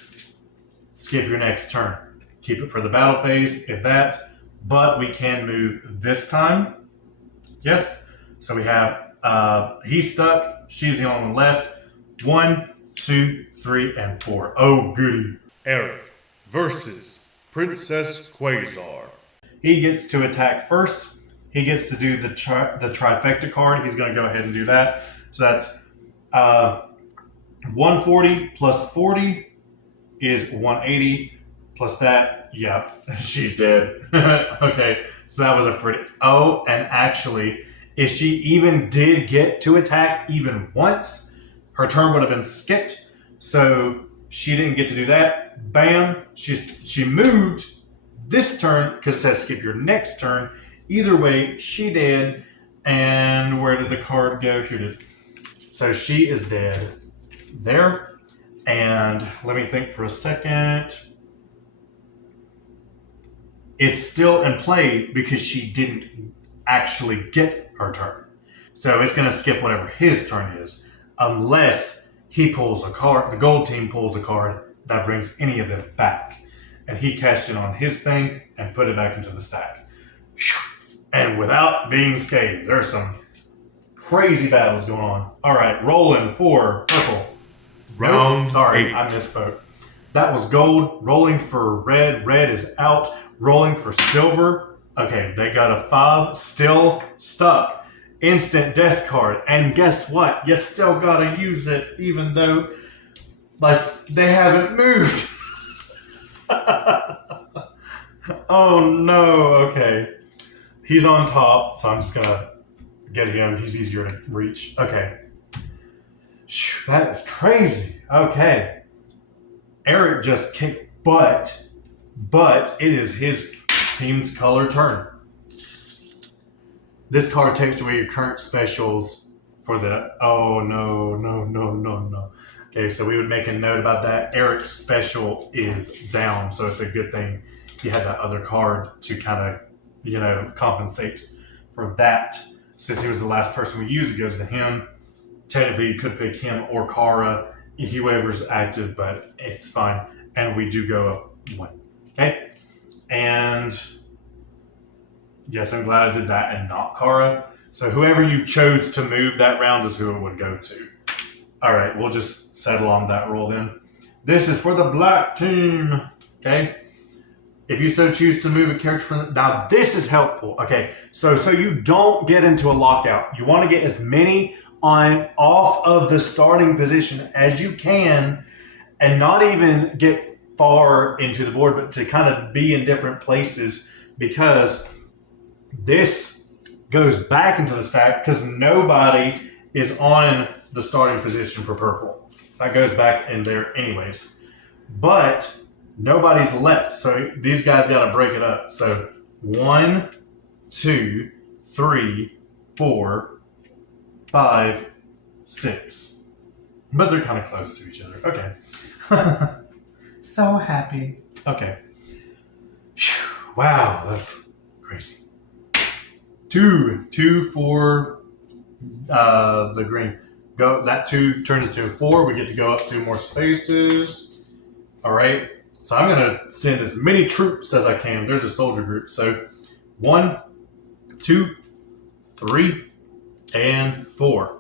Skip your next turn. Keep it for the battle phase, if that. But we can move this time. Yes. So we have, he's stuck. She's the only one left. 1, 2, 3, and 4. Oh, goody. Eric versus Princess Quasar. He gets to attack first. He gets to do the trifecta card. He's going to go ahead and do that. So that's 140 plus 40 is 180. Plus that, yep, she's dead. Okay, so that was a pretty... Oh, and actually, if she even did get to attack even once, her turn would have been skipped. So she didn't get to do that. Bam, she moved this turn, because it says skip your next turn. Either way, she did. And where did the card go? Here it is. So she is dead there. And let me think for a second. It's still in play because she didn't actually get her turn. So it's going to skip whatever his turn is, unless he pulls a card, the gold team pulls a card that brings any of them back. And he cashed it on his thing and put it back into the stack. And without being scathed, there's some crazy battles going on. All right, rolling for purple. Round Sorry, 8. I misspoke. That was gold. Rolling for red. Red is out. Rolling for silver. Okay, they got a 5. Still stuck. Instant death card. And guess what? You still gotta use it even though, like, they haven't moved. Oh no, okay. He's on top, so I'm just gonna get him. He's easier to reach. Okay. That is crazy. Okay. Eric just kicked butt, but it is his team's color turn. This card takes away your current specials for the... Oh, no. Okay, so we would make a note about that. Eric's special is down, so it's a good thing you had that other card to kind of, compensate for that. Since he was the last person we used, it goes to him. Technically, you could pick him or Kara. Whoever's active, but it's fine. And we do go up 1. Okay? And yes, I'm glad I did that and not Kara. So whoever you chose to move that round is who it would go to. All right, we'll just settle on that roll then. This is for the black team. Okay? If you so choose to move a character from... Now, this is helpful. Okay, so you don't get into a lockout. You want to get as many off of the starting position as you can and not even get far into the board, but to kind of be in different places, because this goes back into the stack because nobody is on the starting position for purple. That goes back in there anyways. But nobody's left, so these guys got to break it up. So 1, 2, 3, 4, 5, 6. But they're kind of close to each other. Okay. So happy. Okay. Wow, that's crazy. 2 for the green. Go. That 2 turns into a 4. We get to go up 2 more spaces. All right. So I'm going to send as many troops as I can. They're the soldier group. So 1, 2, 3, and 4.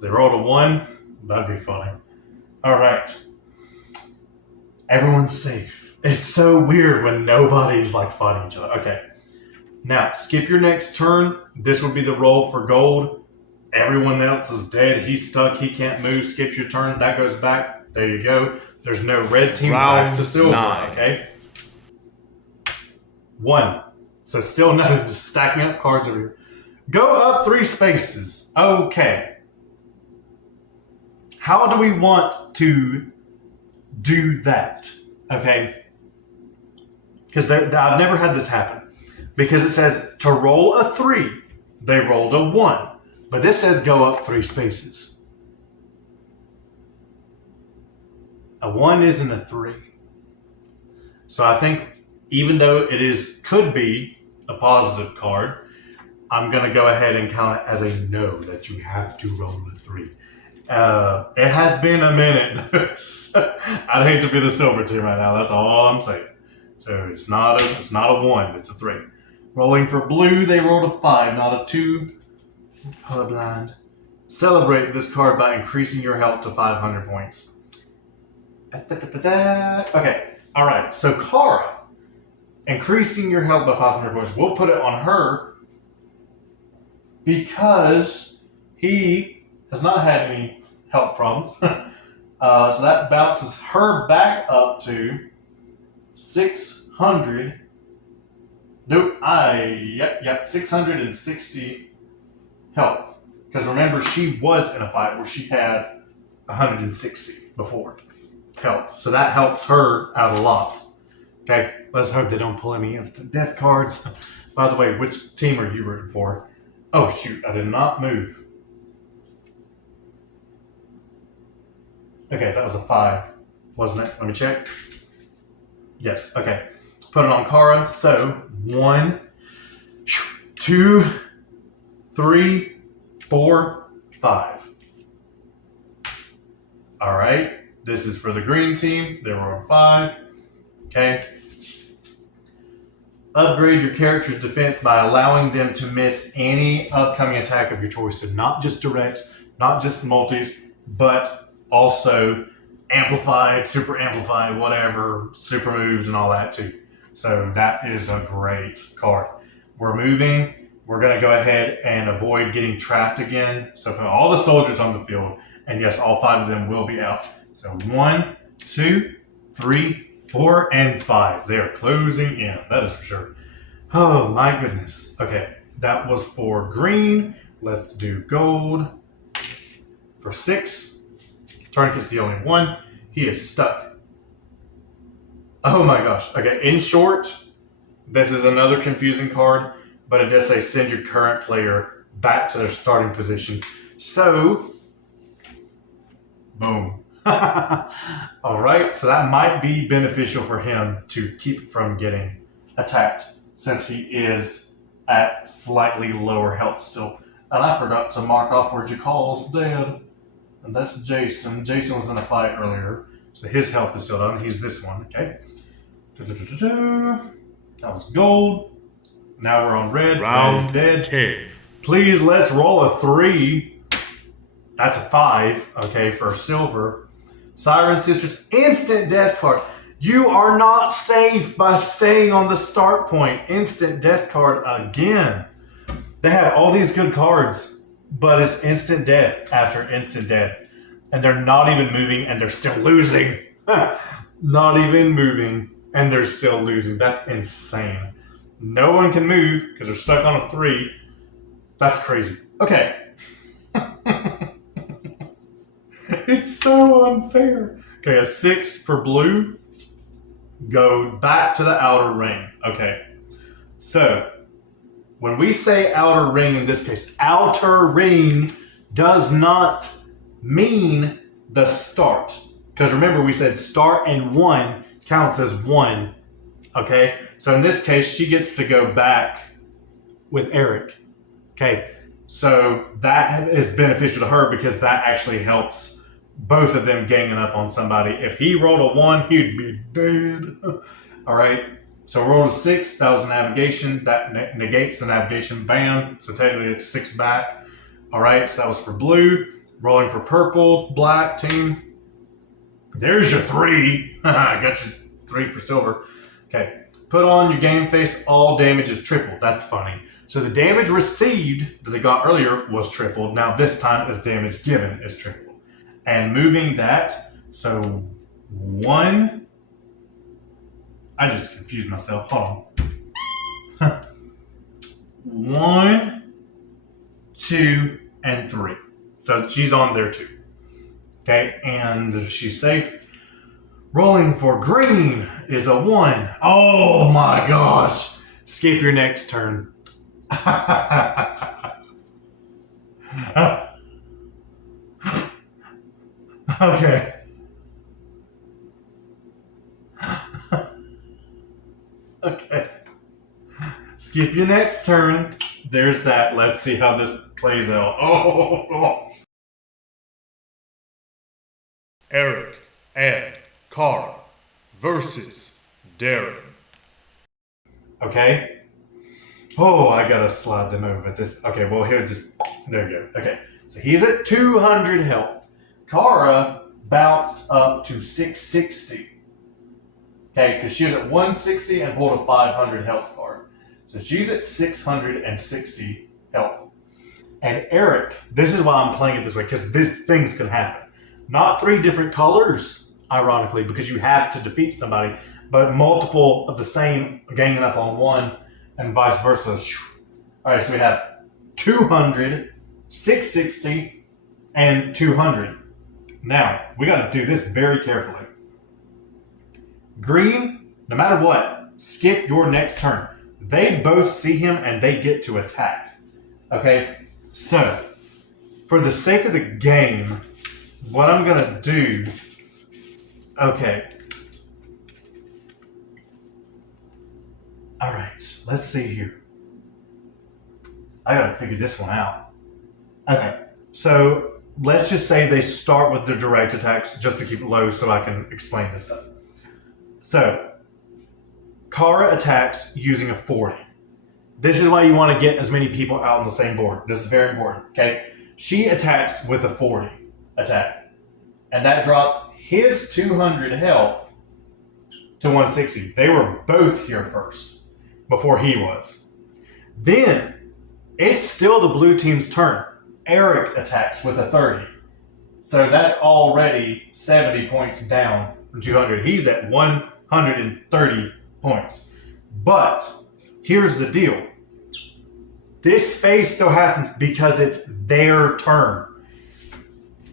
They rolled a 1. That'd be funny. All right. Everyone's safe. It's so weird when nobody's like fighting each other. Okay. Now, skip your next turn. This would be the roll for gold. Everyone else is dead. He's stuck. He can't move. Skip your turn. That goes back. There you go. There's no red team back to silver. 9. Okay. 1. So still nothing. Just stacking up cards over here. Go up 3 spaces. Okay. How do we want to do that? Okay. Because I've never had this happen. Because it says to roll a 3. They rolled a 1. But this says go up 3 spaces. A 1 isn't a 3. So I think even though could be a positive card, I'm going to go ahead and count it as a no, that you have to roll a 3. It has been a minute. I'd hate to be the silver team right now. That's all I'm saying. So it's not a 1. It's a 3. Rolling for blue, they rolled a 5, not a 2. Colorblind. Celebrate this card by increasing your health to 500 points. Okay. All right. So Kara, increasing your health by 500 points. We'll put it on her because he has not had any health problems. So that bounces her back up to 600. Nope. 660 health. Because remember, she was in a fight where she had 160 before health. So that helps her out a lot. Okay. Let's hope they don't pull any instant death cards. By the way, which team are you rooting for? Oh, shoot. I did not move. Okay, that was a 5, wasn't it? Let me check. Yes, okay. Put it on Kara. So 1, 2, 3, 4, 5. All right. This is for the green team. They were on 5. Okay. Upgrade your character's defense by allowing them to miss any upcoming attack of your choice. So not just directs, not just multis, but also amplified, super amplified, whatever, super moves and all that too. So that is a great card. We're moving. We're going to go ahead and avoid getting trapped again. So put all the soldiers on the field. And yes, all 5 of them will be out. So 1, 2, 3, 4, and 5. They are closing in. That is for sure. Oh my goodness. Okay, that was for green. Let's do gold. For 6. Tourniquet's the only one. He is stuck. Oh my gosh. Okay, in short, this is another confusing card, but it does say send your current player back to their starting position. So, boom. All right, so that might be beneficial for him to keep from getting attacked since he is at slightly lower health still. And I forgot to mark off where Jakal's dead. And that's Jason. Jason was in a fight earlier, so his health is still down. He's this one, okay? That was gold. Now we're on red. Round dead. 10. Please, let's roll a 3. That's a 5, okay, for silver. Siren Sisters, instant death card. You are not safe by staying on the start point. Instant death card again. They have all these good cards, but it's instant death after instant death. And they're not even moving, and they're still losing. Not even moving, and they're still losing. That's insane. No one can move because they're stuck on a 3. That's crazy. Okay. It's so unfair. Okay, a 6 for blue. Go back to the outer ring. Okay. So, when we say outer ring in this case, outer ring does not mean the start. Because remember, we said start and 1 counts as 1. Okay? So in this case, she gets to go back with Eric. Okay? So that is beneficial to her because that actually helps both of them ganging up on somebody. If he rolled a 1, he'd be dead. All right? So rolled a 6. That was navigation. That negates the navigation. Bam. So technically it's 6 back. All right? So that was for blue. Rolling for purple, black team. There's your 3. I got you 3 for silver. Okay. Put on your game face. All damage is tripled. That's funny. So the damage received that they got earlier was tripled. Now this time is damage given is tripled. And moving that, so 1. I just confused myself. Hold on. 1, 2, and 3. So she's on there too. Okay, and she's safe. Rolling for green is a 1. Oh my gosh. Skip your next turn. Okay. Okay. Skip your next turn. There's that. Let's see how this plays out. Oh. Eric and Kara versus Darren. Okay. Oh, I gotta slide them over this. Okay, well here there you go. Okay. So he's at 200 health. Kara bounced up to 660. Okay, because she was at 160 and pulled a 500 health card. So she's at 660 health. And Eric, this is why I'm playing it this way, because things can happen. Not 3 different colors, ironically, because you have to defeat somebody, but multiple of the same ganging up on 1 and vice versa. All right, so we have 200, 660, and 200. Now, we got to do this very carefully. Green, no matter what, skip your next turn. They both see him and they get to attack. Okay? So, for the sake of the game, what I'm going to do... Okay. Alright, let's see here. I got to figure this one out. Okay, so let's just say they start with the direct attacks just to keep it low so I can explain this stuff. So, Kara attacks using a 40. This is why you want to get as many people out on the same board. This is very important, okay? She attacks with a 40 attack. And that drops his 200 health to 160. They were both here first before he was. Then it's still the blue team's turn. Eric attacks with a 30. So that's already 70 points down from 200. He's at 130 points. But here's the deal. This phase still happens because it's their turn.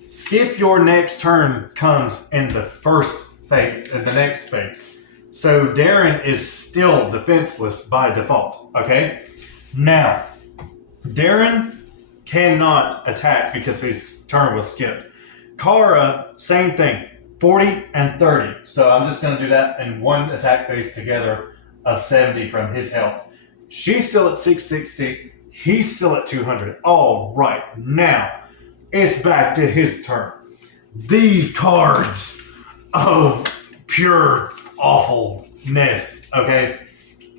Skip your next turn comes in the first phase, in the next phase. So Darren is still defenseless by default, okay? Now, Darren cannot attack because his turn was skipped. Kara, same thing, 40 and 30. So I'm just going to do that in one attack phase together of 70 from his health. She's still at 660. He's still at 200. All right, now it's back to his turn. These cards of pure awfulness, okay?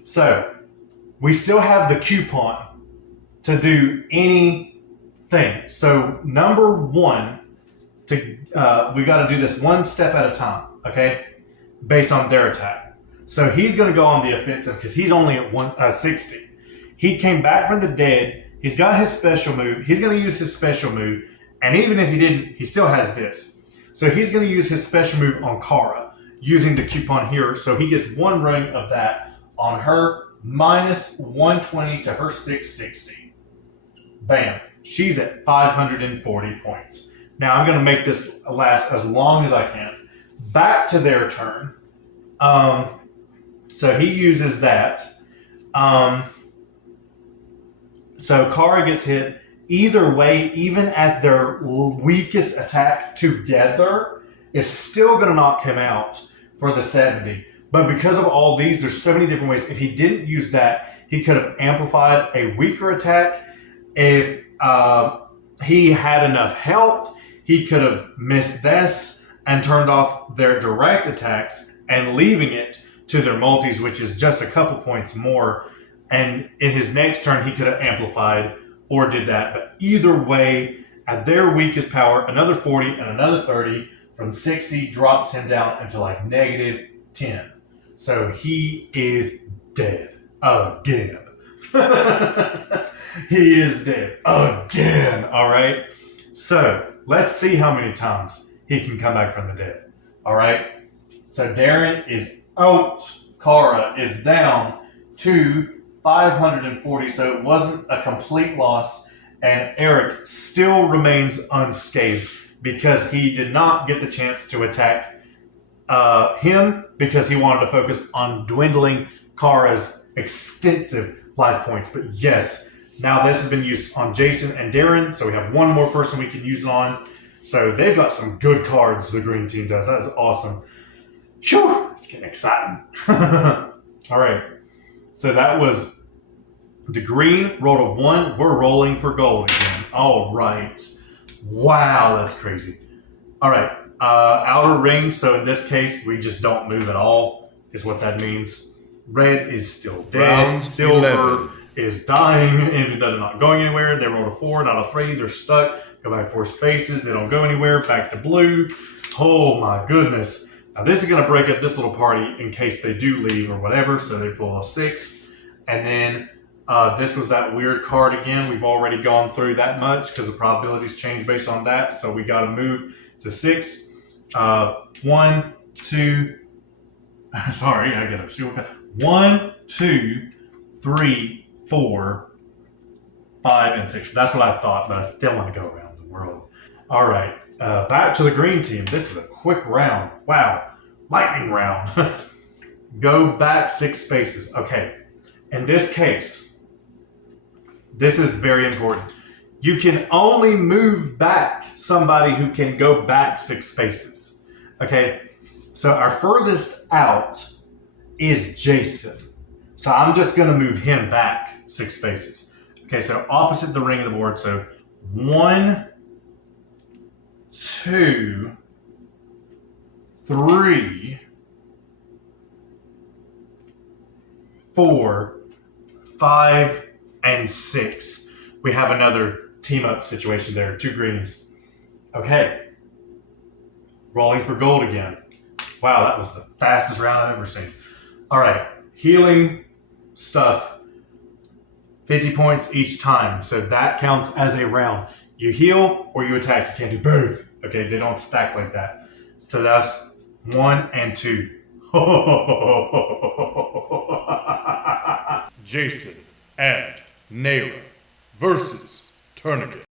So we still have the coupon to do anything. So number one, we got to do this one step at a time, okay? Based on their attack. So he's going to go on the offensive because he's only at 160. He came back from the dead. He's got his special move. He's going to use his special move. And even if he didn't, he still has this. So he's going to use his special move on Kara using the coupon here. So he gets one ring of that on her minus 120 to her 660. Bam. She's at 540 points. Now I'm going to make this last as long as I can. Back to their turn. So he uses that. So Kara gets hit. Either way, even at their weakest attack together, is still going to knock him out for the 70. But because of all these, there's so many different ways. If he didn't use that, he could have amplified a weaker attack. If he had enough health, he could have missed this and turned off their direct attacks and leaving it to their multis, which is just a couple points more. And in his next turn, he could have amplified or did that. But either way, at their weakest power, another 40 and another 30 from 60 drops him down into like negative 10. So he is dead again. He is dead again. All right. So let's see how many times he can come back from the dead. All right. So Darren is out. Kara is down to 540. So it wasn't a complete loss. And Eric still remains unscathed because he did not get the chance to attack him because he wanted to focus on dwindling Kara's extensive life points. But yes, now this has been used on Jason and Darren, so we have one more person we can use it on. So they've got some good cards, the green team does. That is awesome. Phew, it's getting exciting. All right, so that was the green rolled a 1. We're rolling for gold again. All right. Wow, that's crazy. All right. Outer ring. So in this case, we just don't move at all, is what that means. Red is still dead. Round Silver 11. is dying, and they're not going anywhere. They rolled a 4, not a 3. They're stuck. Go back 4 spaces. They don't go anywhere. Back to blue. Oh my goodness. Now this is going to break up this little party in case they do leave or whatever. So they pull a 6. And then this was that weird card again. We've already gone through that much because the probabilities change based on that. So we got to move to 6. 1, 2. Sorry, I got a 1, 2, 3, 4, 5, and 6. That's what I thought, but I still want to go around the world. All right, back to the green team. This is a quick round. Wow, lightning round. Go back 6 spaces. Okay, in this case, this is very important. You can only move back somebody who can go back 6 spaces. Okay, so our furthest out is Jason. So I'm just going to move him back 6 spaces. Okay, so opposite the ring of the board. So 1, 2, 3, 4, 5, and 6. We have another team up situation there. 2 greens. Okay. Rolling for gold again. Wow, that was the fastest round I've ever seen. All right. Healing stuff. 50 points each time. So that counts as a round. You heal or you attack. You can't do both. Okay, they don't stack like that. So that's 1 and 2. Jason and Naira versus Tourniquet.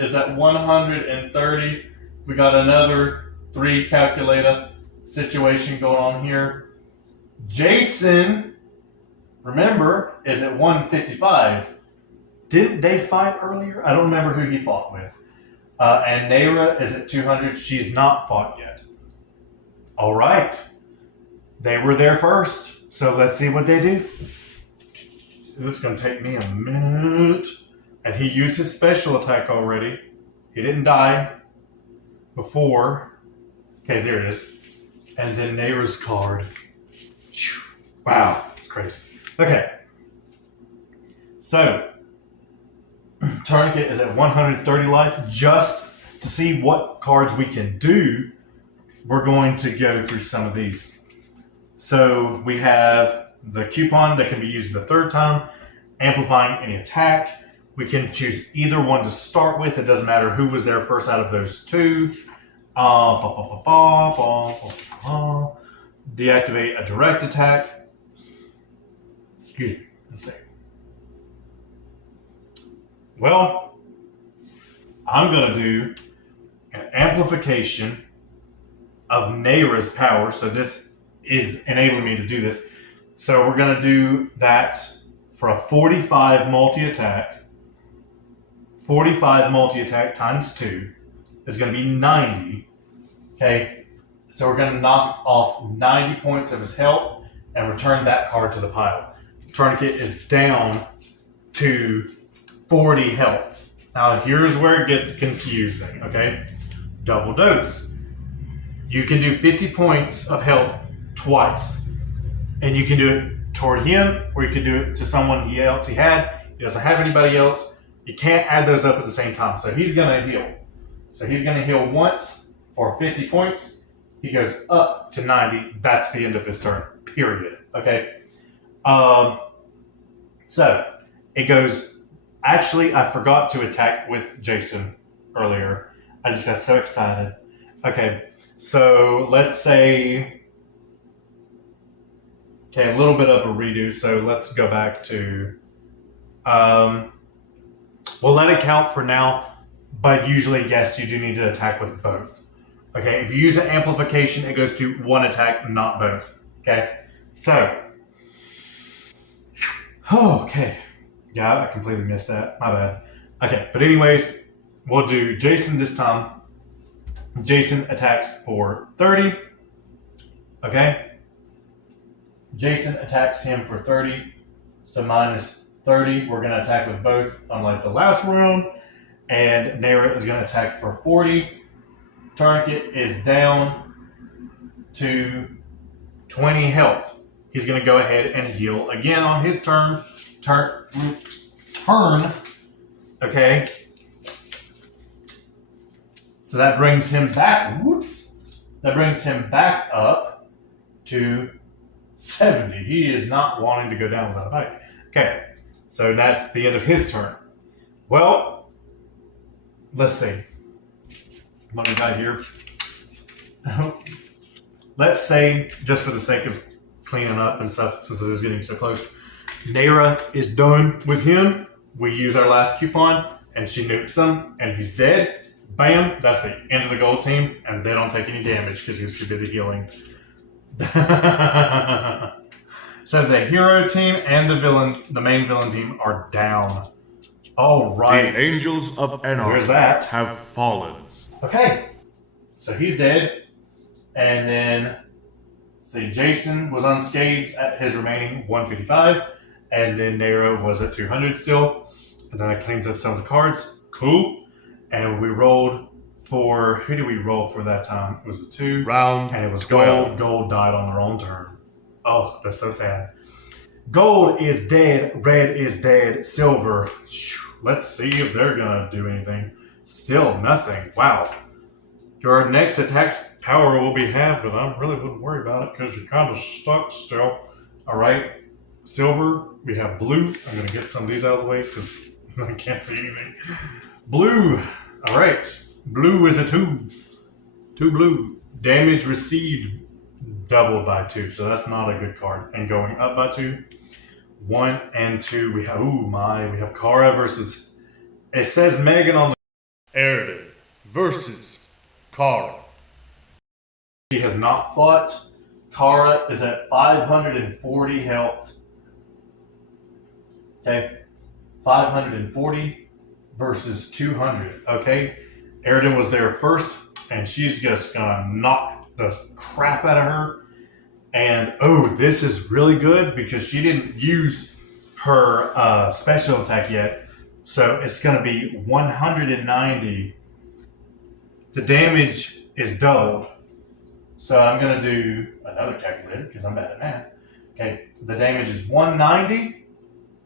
Is at 130. We got another 3 calculator situation going on here. Jason, remember, is at 155. Didn't they fight earlier? I don't remember who he fought with. And Naira is at 200. She's not fought yet. All right. They were there first. So let's see what they do. This is going to take me a minute. And he used his special attack already. He didn't die before. Okay, there it is. And then Naira's card. Wow, it's crazy. Okay. So, Tourniquet is at 130 life. Just to see what cards we can do, we're going to go through some of these. So, we have the coupon that can be used the 3rd time, amplifying any attack. We can choose either one to start with. It doesn't matter who was there first out of those 2. Deactivate a direct attack. Excuse me. Let's see. Well, I'm going to do an amplification of Naira's power. So this is enabling me to do this. So we're going to do that for a 45 multi-attack. 45 multi-attack times 2 is going to be 90. Okay, so we're going to knock off 90 points of his health and return that card to the pile. Tourniquet is down to 40 health. Now here's where it gets confusing, okay? Double dose. You can do 50 points of health twice. And you can do it toward him, or you can do it to someone else he had. He doesn't have anybody else. You can't add those up at the same time. So he's going to heal. So he's going to heal once for 50 points. He goes up to 90. That's the end of his turn, period. Okay? So it goes... Actually, I forgot to attack with Jason earlier. I just got so excited. Okay, so let's say... Okay, a little bit of a redo. So let's go back to... we'll let it count for now, but usually, yes, you do need to attack with both. Okay, if you use an amplification, it goes to 1 attack, not both. Okay, so... Okay. Yeah, I completely missed that. My bad. Okay, but anyways, we'll do Jason this time. Jason attacks for 30. Okay. Jason attacks him for 30. So minus 30. We're going to attack with both, unlike the last round. And Naira is going to attack for 40. Tourniquet is down to 20 health. He's going to go ahead and heal again on his turn. Okay. So that brings him back. Whoops. That brings him back up to 70. He is not wanting to go down without a fight. Okay. So that's the end of his turn. Well, let's see. What we got here? Let's say, just for the sake of cleaning up and stuff, since it is getting so close, Naira is done with him. We use our last coupon, and she nukes him, and he's dead. Bam, that's the end of the gold team, and they don't take any damage because he was too busy healing. So the hero team and the main villain team are down. All right. The angels of There's that. Anarchy have fallen. Okay, so he's dead, and then see, Jason was unscathed at his remaining 155, and then Naira was at 200 still, and then I cleaned up some of the cards. Cool. And we rolled for, who did we roll for that time? It was a 2. Round and it was 12. Gold. Gold died on their own turn. Oh, that's so sad. Gold is dead. Red is dead. Silver. Let's see if they're going to do anything. Still nothing. Wow. Your next attack's power will be halved, but I really wouldn't worry about it because you're kind of stuck still. All right. Silver. We have blue. I'm going to get some of these out of the way because I can't see anything. Blue. All right. Blue is a 2. 2 blue. Damage received doubled by 2, so that's not a good card. And going up by 2. 1 and 2. We have we have Kara versus. It says Megan on the. Airden versus Kara. She has not fought. Kara is at 540 health. Okay, 540 versus 200. Okay, Airden was there first. And she's just gonna knock the crap out of her. And this is really good because she didn't use her special attack yet. So it's gonna be 190. The damage is doubled. So I'm gonna do another calculator because I'm bad at math. Okay, the damage is 190.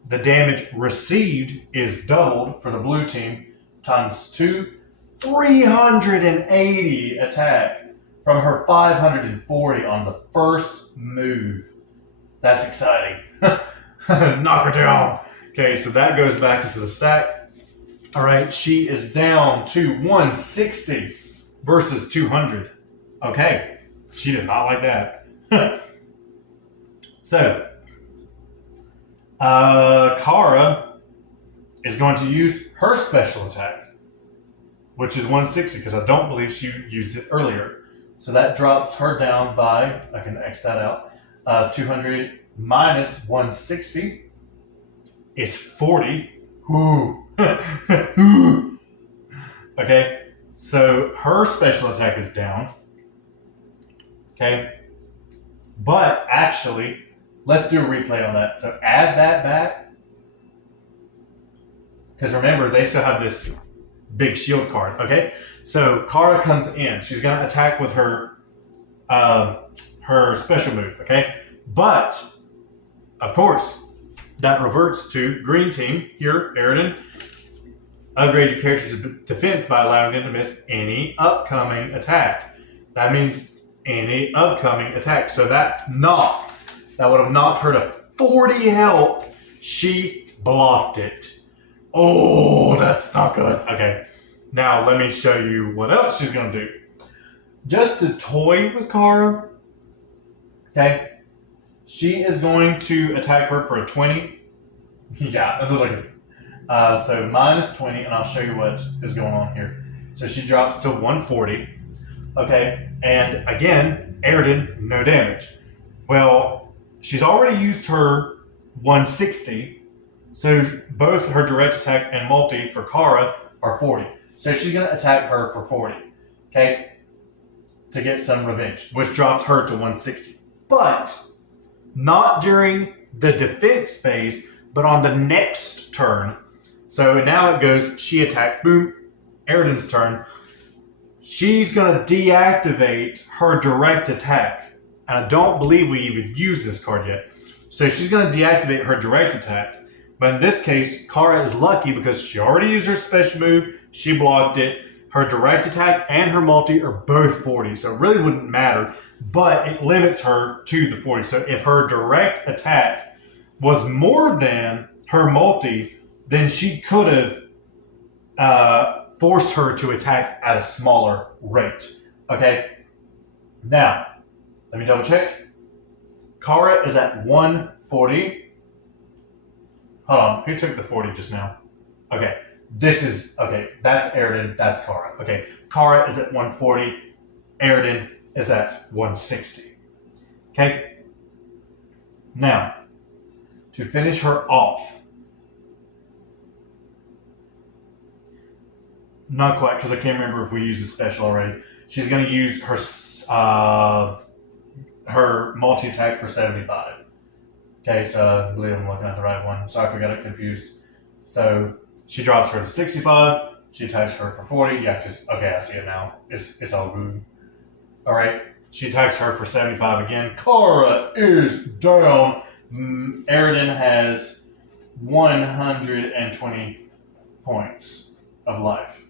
The damage received is doubled for the blue team times 2. 380 attack from her 540 on the first move. That's exciting. Knock her down. Okay, so that goes back into the stack. All right, she is down to 160 versus 200. Okay, she did not like that. So, Kara is going to use her special attack, which is 160 because I don't believe she used it earlier. So that drops her down by, I can X that out, 200 minus 160 is 40. Ooh. Okay, so her special attack is down. Okay, but actually, let's do a replay on that. So add that back. Because remember, they still have this big shield card, okay? So Kara comes in. She's going to attack with her her special move, okay? But, of course, that reverts to green team here, Airden. Upgrade your character's defense by allowing them to miss any upcoming attack. That means any upcoming attack. So that would have knocked her to 40 health. She blocked it. Oh, that's not good. Okay. Now, let me show you what else she's going to do. Just to toy with Kara, okay, she is going to attack her for a 20. Yeah, that looks like it. So minus 20, and I'll show you what is going on here. So she drops to 140. Okay, and again, Airden, no damage. Well, she's already used her 160. So both her direct attack and multi for Kara are 40. So she's going to attack her for 40, okay, to get some revenge, which drops her to 160. But not during the defense phase, but on the next turn. So now it goes, she attacked, boom, Airden's turn. She's going to deactivate her direct attack. And I don't believe we even used this card yet. So she's going to deactivate her direct attack. But in this case, Kara is lucky because she already used her special move. She blocked it. Her direct attack and her multi are both 40. So it really wouldn't matter. But it limits her to the 40. So if her direct attack was more than her multi, then she could have forced her to attack at a smaller rate. Okay? Now, let me double check. Kara is at 140. Hold on, who took the 40 just now? Okay, that's Airden, that's Kara. Okay, Kara is at 140, Airden is at 160. Okay? Now, to finish her off, not quite, because I can't remember if we used the special already. She's going to use her multi-attack for 75. Okay, so I believe I'm looking at the right one. Sorry if I got it confused. So she drops her to 65. She attacks her for 40. Yeah, because, okay, I see it now. It's all good. All right, she attacks her for 75 again. Kara is down. Aridin has 120 points of life.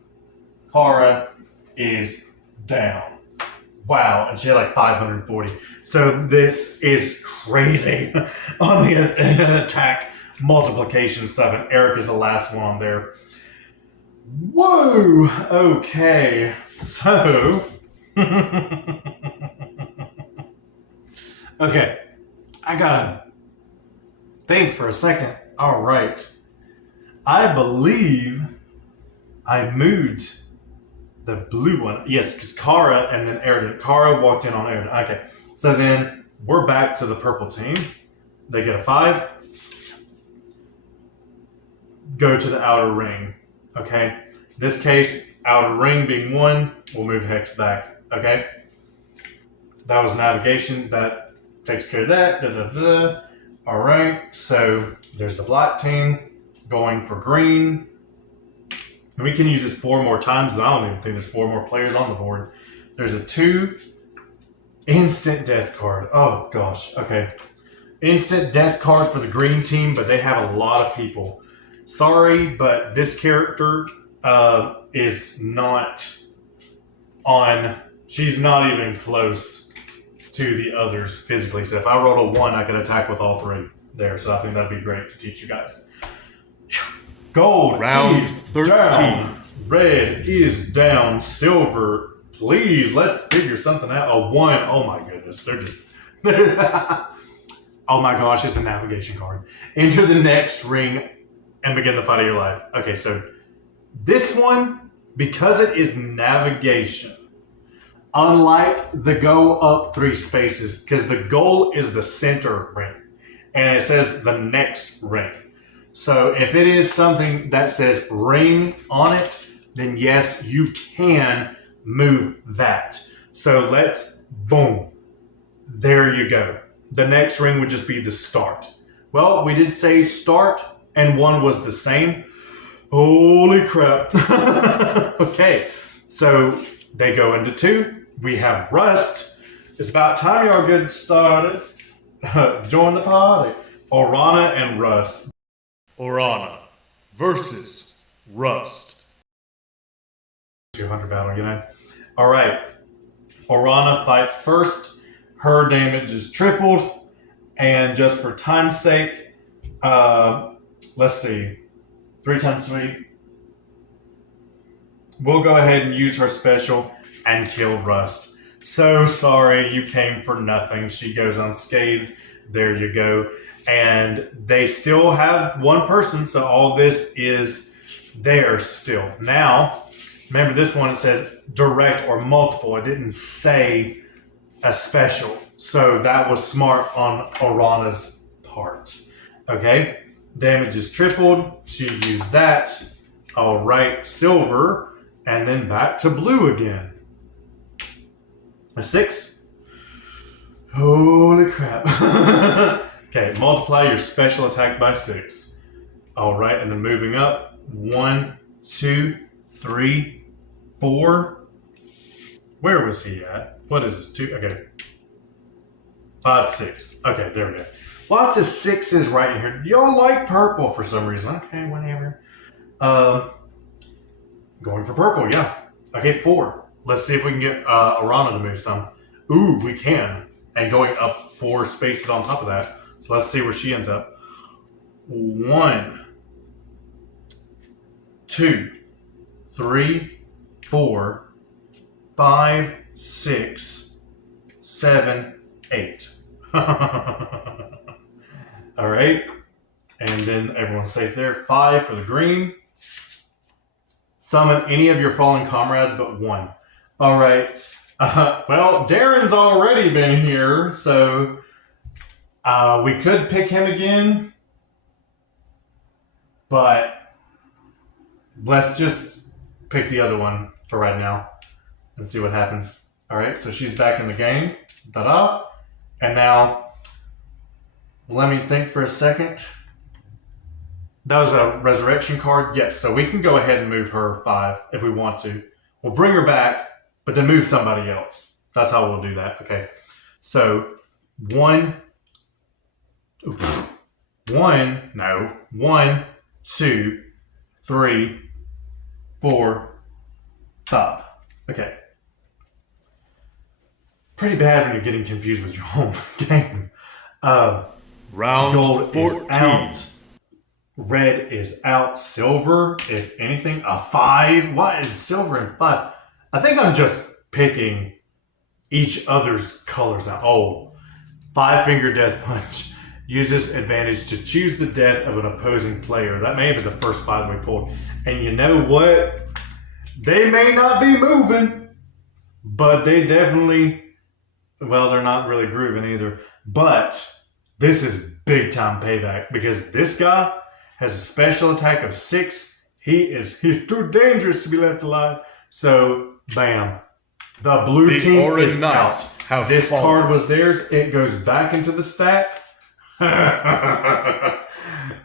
Kara is down. Wow, and she had like 540. So this is crazy on the attack multiplication stuff, and Eric is the last one on there. Whoa! Okay, so okay, I gotta think for a second. All right, I believe I moved the blue one. Yes, because Kara and then Aridin. Kara walked in on Aridin. Okay, so then we're back to the purple team. They get a 5. Go to the outer ring. Okay, this case, outer ring being 1, we'll move Hex back. Okay, that was navigation. That takes care of that. Da, da, da. All right, so there's the black team going for green. And we can use this 4 more times, and I don't even think there's 4 more players on the board. There's a 2 instant death card. Oh gosh, okay. Instant death card for the green team, but they have a lot of people. Sorry, but this character is not on. She's not even close to the others physically. So if I rolled a 1, I could attack with all 3 there. So I think that'd be great to teach you guys. Gold Round is 13. down. Red is down. Silver, please, let's figure something out. A 1. Oh my goodness. They're just. Oh my gosh, it's a navigation card. Enter the next ring and begin the fight of your life. Okay, so this one, because it is navigation, unlike the go up 3 spaces, because the goal is the center ring, and it says the next ring. So if it is something that says ring on it, then yes, you can move that. So let's, boom, there you go. The next ring would just be the start. Well, we did say start, and 1 was the same. Holy crap. Okay, so they go into 2. We have Rust. It's about time y'all get started. Join the party. Orana and Rust. Orana versus Rust. 200 battle, you know? All right. Orana fights first. Her damage is tripled. And just for time's sake, let's see. 3 times 3. We'll go ahead and use her special and kill Rust. So sorry, you came for nothing. She goes unscathed. There you go. And they still have 1 person, so all this is theirs still. Now, remember this one, it said direct or multiple. It didn't say a special. So that was smart on Orana's part. Okay? Damage is tripled. She used that. All right, silver. And then back to blue again. A 6. Holy crap. Okay, multiply your special attack by 6. All right, and then moving up. 1, 2, 3, 4. Where was he at? What is this? 2? Okay. 5, 6. Okay, there we go. Lots of 6s right in here. Y'all like purple for some reason. Okay, whatever. Going for purple, yeah. Okay, 4. Let's see if we can get Orana to move some. Ooh, we can. And going up 4 spaces on top of that. So let's see where she ends up. 1, 2, 3, 4, 5, 6, 7, 8. All right. And then everyone's safe there. 5 for the green. Summon any of your fallen comrades but 1. All right. Well, Darren's already been here, so we could pick him again. But let's just pick the other one for right now and see what happens. All right, so she's back in the game. Ta-da. And now, let me think for a second. That was a resurrection card. Yes, so we can go ahead and move her 5 if we want to. We'll bring her back, but then move somebody else. That's how we'll do that. Okay. So 1, One, two, three, four, five. Okay. Pretty bad when you're getting confused with your own game. Round Gold 14. is out. Red is out. Silver, if anything, a 5. Why is silver and 5? I think I'm just picking each other's colors now. Oh, 5-finger death punch. Use this advantage to choose the death of an opposing player. That may have been the first 5 we pulled. And you know what? They may not be moving, but they definitely, well, they're not really grooving either. But this is big time payback because this guy has a special attack of 6. He's too dangerous to be left alive. So, bam. The blue team is out. This card was theirs. It goes back into the stack.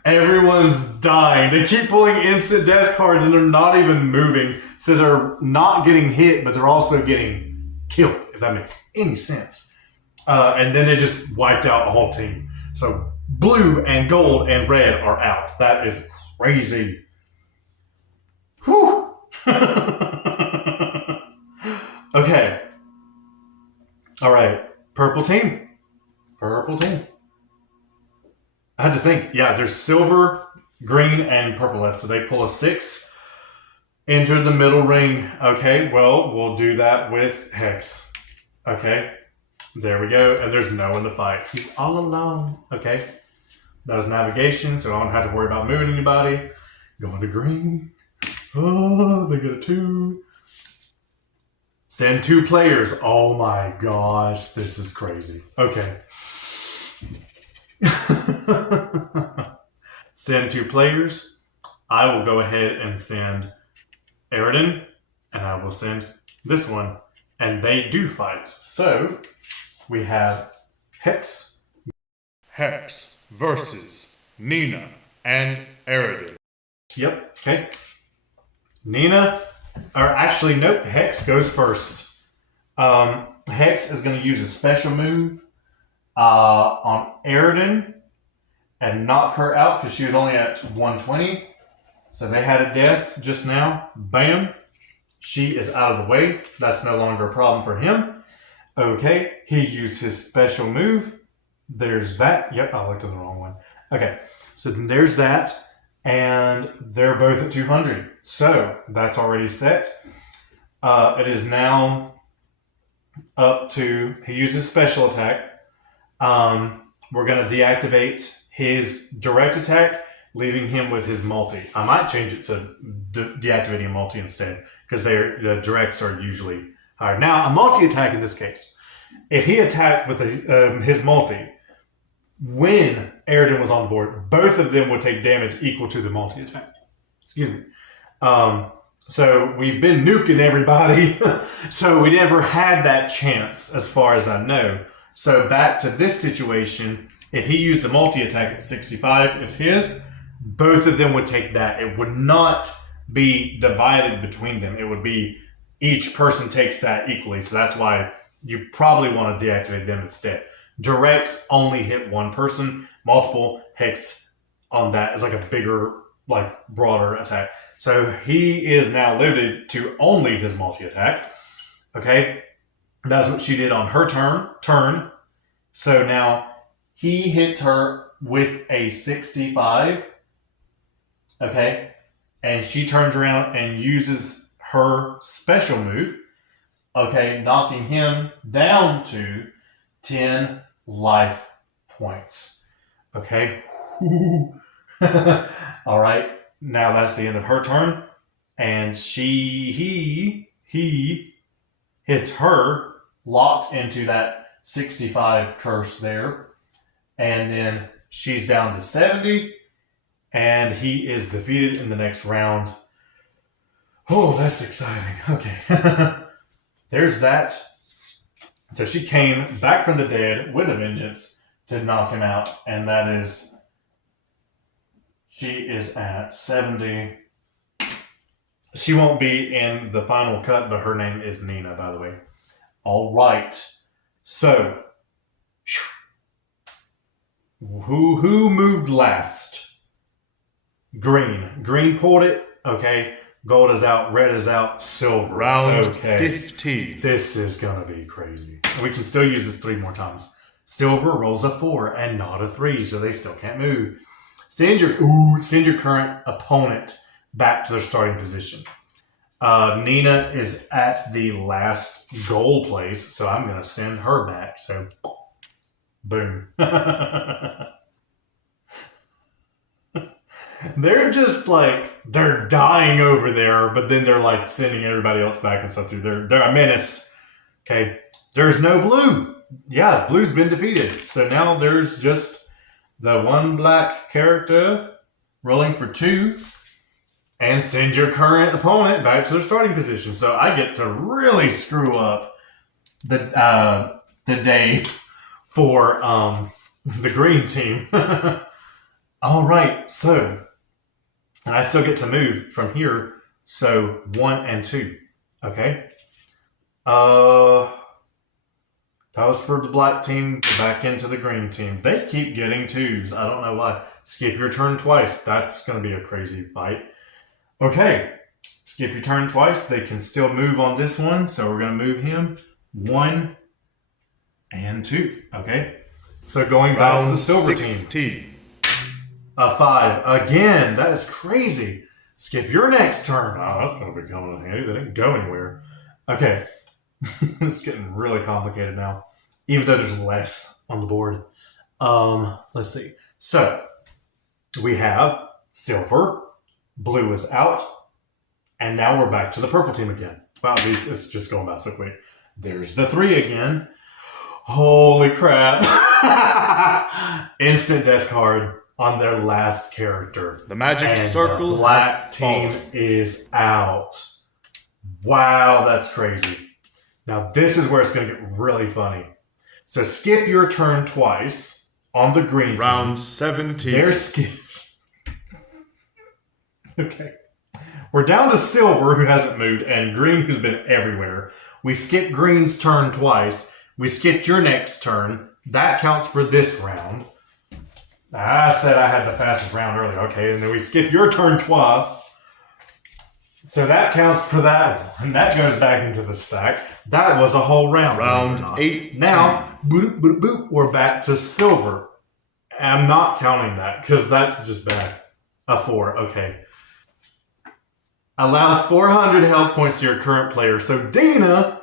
Everyone's dying. They keep pulling instant death cards and they're not even moving. So they're not getting hit, but they're also getting killed, if that makes any sense. And then they just wiped out a whole team. So blue and gold and red are out. That is crazy. Whew. Okay. All right. Purple team. I had to think. Yeah, there's silver, green, and purple left. So they pull a 6. Enter the middle ring. Okay, well, we'll do that with Hex. Okay. There we go. And there's no one to fight. He's all alone. Okay. That was navigation, so I don't have to worry about moving anybody. Going to green. Oh, they get a 2. Send 2 players. Oh my gosh. This is crazy. Okay. Send 2 players. I will go ahead and send Aridin, and I will send this one. And they do fight. So we have Hex versus Nina and Aridin. Yep. Okay. Nina, or actually, nope. Hex goes first. Hex is going to use a special move on Aridin and knock her out because she was only at 120. So they had a death just now. Bam. She is out of the way. That's no longer a problem for him. Okay. He used his special move. There's that. Yep, I looked at the wrong one. Okay. So then there's that. And they're both at 200. So that's already set. It is now up to, he uses special attack. We're going to deactivate his direct attack, leaving him with his multi. I might change it to deactivating a multi instead, because the directs are usually higher. Now, a multi-attack in this case, if he attacked with his multi, when Aridin was on the board, both of them would take damage equal to the multi-attack. Excuse me. So we've been nuking everybody, so we never had that chance as far as I know. So back to this situation, if he used a multi-attack at 65 as his, both of them would take that. It would not be divided between them. It would be each person takes that equally. So that's why you probably want to deactivate them instead. Directs only hit one person. Multiple hits on that is like a bigger, like broader attack. So he is now limited to only his multi-attack. Okay. That's what she did on her turn. So now he hits her with a 65. Okay. And she turns around and uses her special move. Okay. Knocking him down to 10 life points. Okay. All right. Now that's the end of her turn. And he hits her locked into that 65 curse there. And then she's down to 70. And he is defeated in the next round. Oh, that's exciting. Okay. There's that. So she came back from the dead with a vengeance to knock him out. And that is... She is at 70. She won't be in the final cut, but her name is Nina, by the way. All right. So, Who moved last? Green. Green pulled it. Okay. Gold is out. Red is out. Silver. Round okay. 15. This is going to be crazy. We can still use this 3 more times. Silver rolls a 4 and not a 3, so they still can't move. Send your current opponent back to their starting position. Nina is at the last goal place, so I'm going to send her back. So, boom. They're just like, they're dying over there, but then they're like sending everybody else back and stuff too. They're a menace. Okay. There's no blue. Yeah, blue's been defeated. So now there's just the one black character rolling for 2 and send your current opponent back to their starting position. So I get to really screw up the day for the green team. All right, so and I still get to move from here. So 1 and 2. Okay. That was for the black team to back into the green team. They keep getting 2s. I don't know why. Skip your turn twice. That's going to be a crazy fight. Okay. Skip your turn twice. They can still move on this one. So we're going to move him 1 and 2. Okay. So going back to the silver 16. team. A 5. Again. That is crazy. Skip your next turn. Oh, that's going to be coming in handy. They didn't go anywhere. Okay. It's getting really complicated now, even though there's less on the board. Let's see. So we have silver, blue is out, and now we're back to the purple team again. Wow, it's just going by so quick. There's the 3 again. Holy crap. Instant death card on their last character. The magic and circle. The black team is out. Wow, that's crazy. Now, this is where it's going to get really funny. So, skip your turn twice on the green team. Round 17. They're skipped. Okay. We're down to silver, who hasn't moved, and green, who's been everywhere. We skipped green's turn twice. We skipped your next turn. That counts for this round. I said I had the fastest round earlier. Okay, and then we skip your turn twice. So that counts for that one. That goes back into the stack. That was a whole round. Round 8. Now, boop, boop, boop, we're back to silver. I'm not counting that because that's just bad. A 4, okay. Allows 400 health points to your current player. So Dina,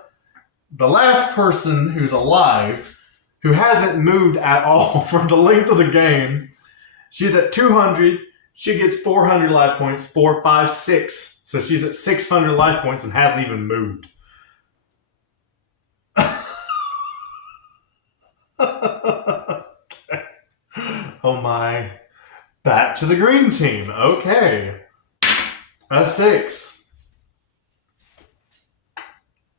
the last person who's alive, who hasn't moved at all for the length of the game, she's at 200. She gets 400 life points, 4, 5, 6. So she's at 600 life points and hasn't even moved. Okay. Oh my. Back to the green team. Okay. A 6.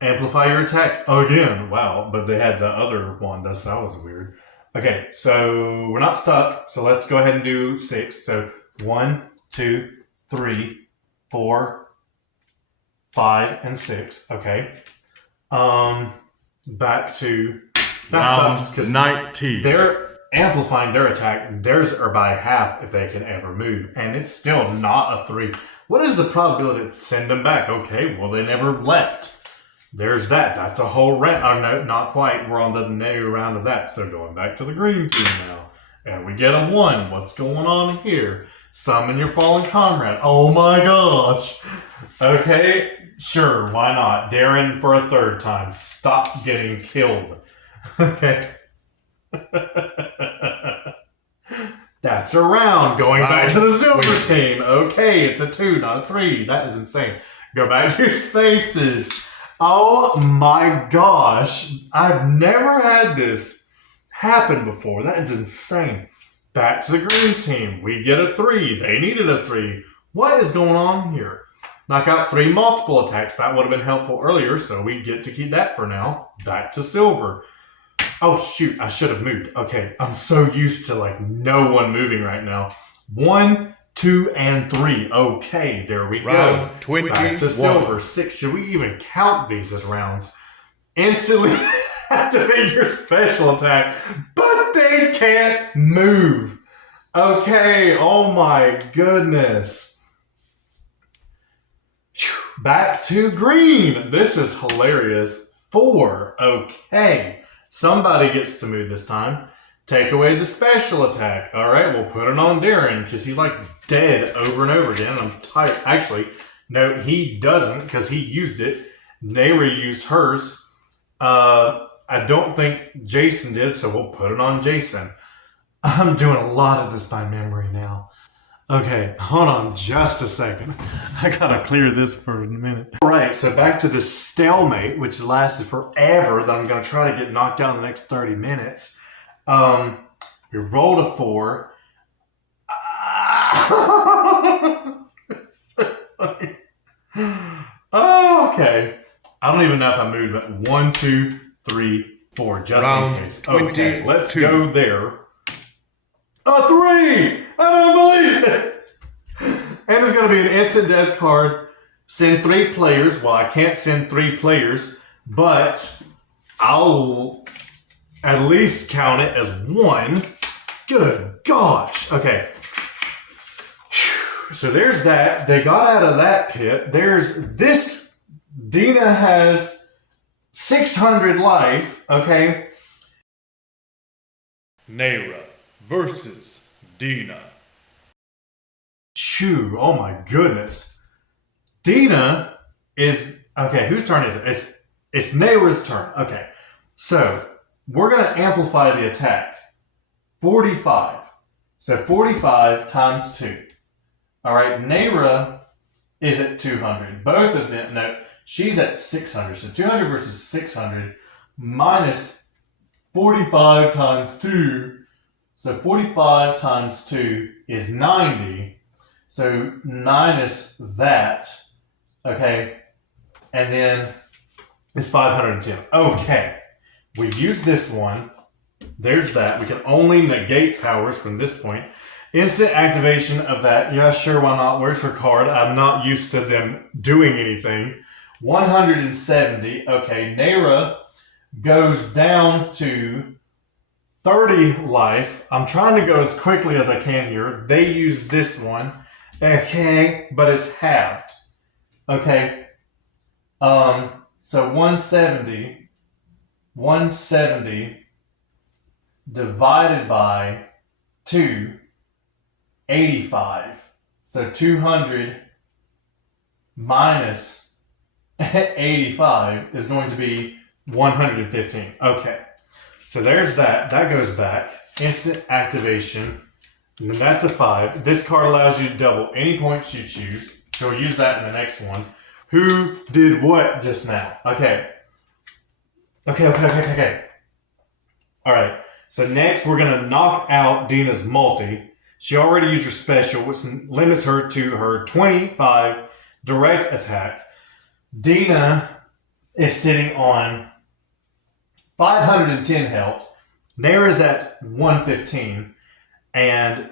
Amplify your attack again. Wow, but they had the other one. That was weird. Okay, so we're not stuck. So let's go ahead and do 6. So 1, 2, 3, 4, 5, and 6. Okay. Back to Round 19. They're amplifying their attack, and theirs are by half if they can ever move, and it's still not a 3. What is the probability to send them back? Okay, well, they never left. There's that. That's a whole round. Oh, no, not quite. We're on the new round of that. So going back to the green team now. And we get a 1. What's going on here? Summon your fallen comrade. Oh my gosh. Okay, sure. Why not? Darren for a 3rd time. Stop getting killed. Okay. That's a round. Going back to the silver team. Okay, it's a 2, not a 3. That is insane. Go back to your spaces. Oh my gosh. I've never had this happen before. That is insane. Back to the green team. We get a 3. They needed a 3. What is going on here? Knock out 3 multiple attacks. That would have been helpful earlier, so we get to keep that for now. Back to silver. Oh shoot, I should have moved. Okay, I'm so used to like no one moving right now. 1, 2, and 3. Okay, there we Round go. 21. Back to silver. 6. Should we even count these as rounds? Instantly activate your special attack. But They can't move. Okay, oh my goodness. Back to green. This is hilarious. 4. Okay. Somebody gets to move this time. Take away the special attack. All right, we'll put it on Darren because he's like dead over and over again. I'm tired. Actually, no, he doesn't because he used it. Nayra used hers. I don't think Jason did, so we'll put it on Jason. I'm doing a lot of this by memory now. Okay, hold on just a second. I gotta clear this for a minute. All right, so back to the stalemate, which lasted forever, that I'm gonna try to get knocked out in the next 30 minutes. We rolled a 4. Oh, okay. I don't even know if I moved, but 1, 2, 3, 4, just Round in case. 22. Okay, let's go there. A 3! I don't believe it! And it's going to be an instant death card. Send 3 players. Well, I can't send 3 players, but I'll at least count it as 1. Good gosh. Okay. So there's that. They got out of that pit. There's this. Dina has 600 life. Okay. Nayra versus Dina. Shoo. Oh my goodness. Dina is... Okay, whose turn is it? It's Nayra's turn. Okay. So we're going to amplify the attack. 45. So 45 times 2. All right, Nayra is at 200. Both of them, no, she's at 600. So 200 versus 600 minus 45 times 2. So 45 times 2 is 90. So minus that, okay, and then it's 510. Okay, we use this one. There's that. We can only negate powers from this point. Instant activation of that. Yeah, sure, why not? Where's her card? I'm not used to them doing anything. 170. Okay, Nayra goes down to 30 life. I'm trying to go as quickly as I can here. They use this one. Okay, but it's halved. Okay. So 170 divided by 2, 85. So 200 minus 85 is going to be 115. Okay. So there's that. That goes back. Instant activation. And that's a 5. This card allows you to double any points you choose. So we'll use that in the next one. Who did what just now? Okay. Okay. All right. So next we're going to knock out Dina's multi. She already used her special, which limits her to her 25 direct attack. Dina is sitting on 510 health. Nayra's at 115. And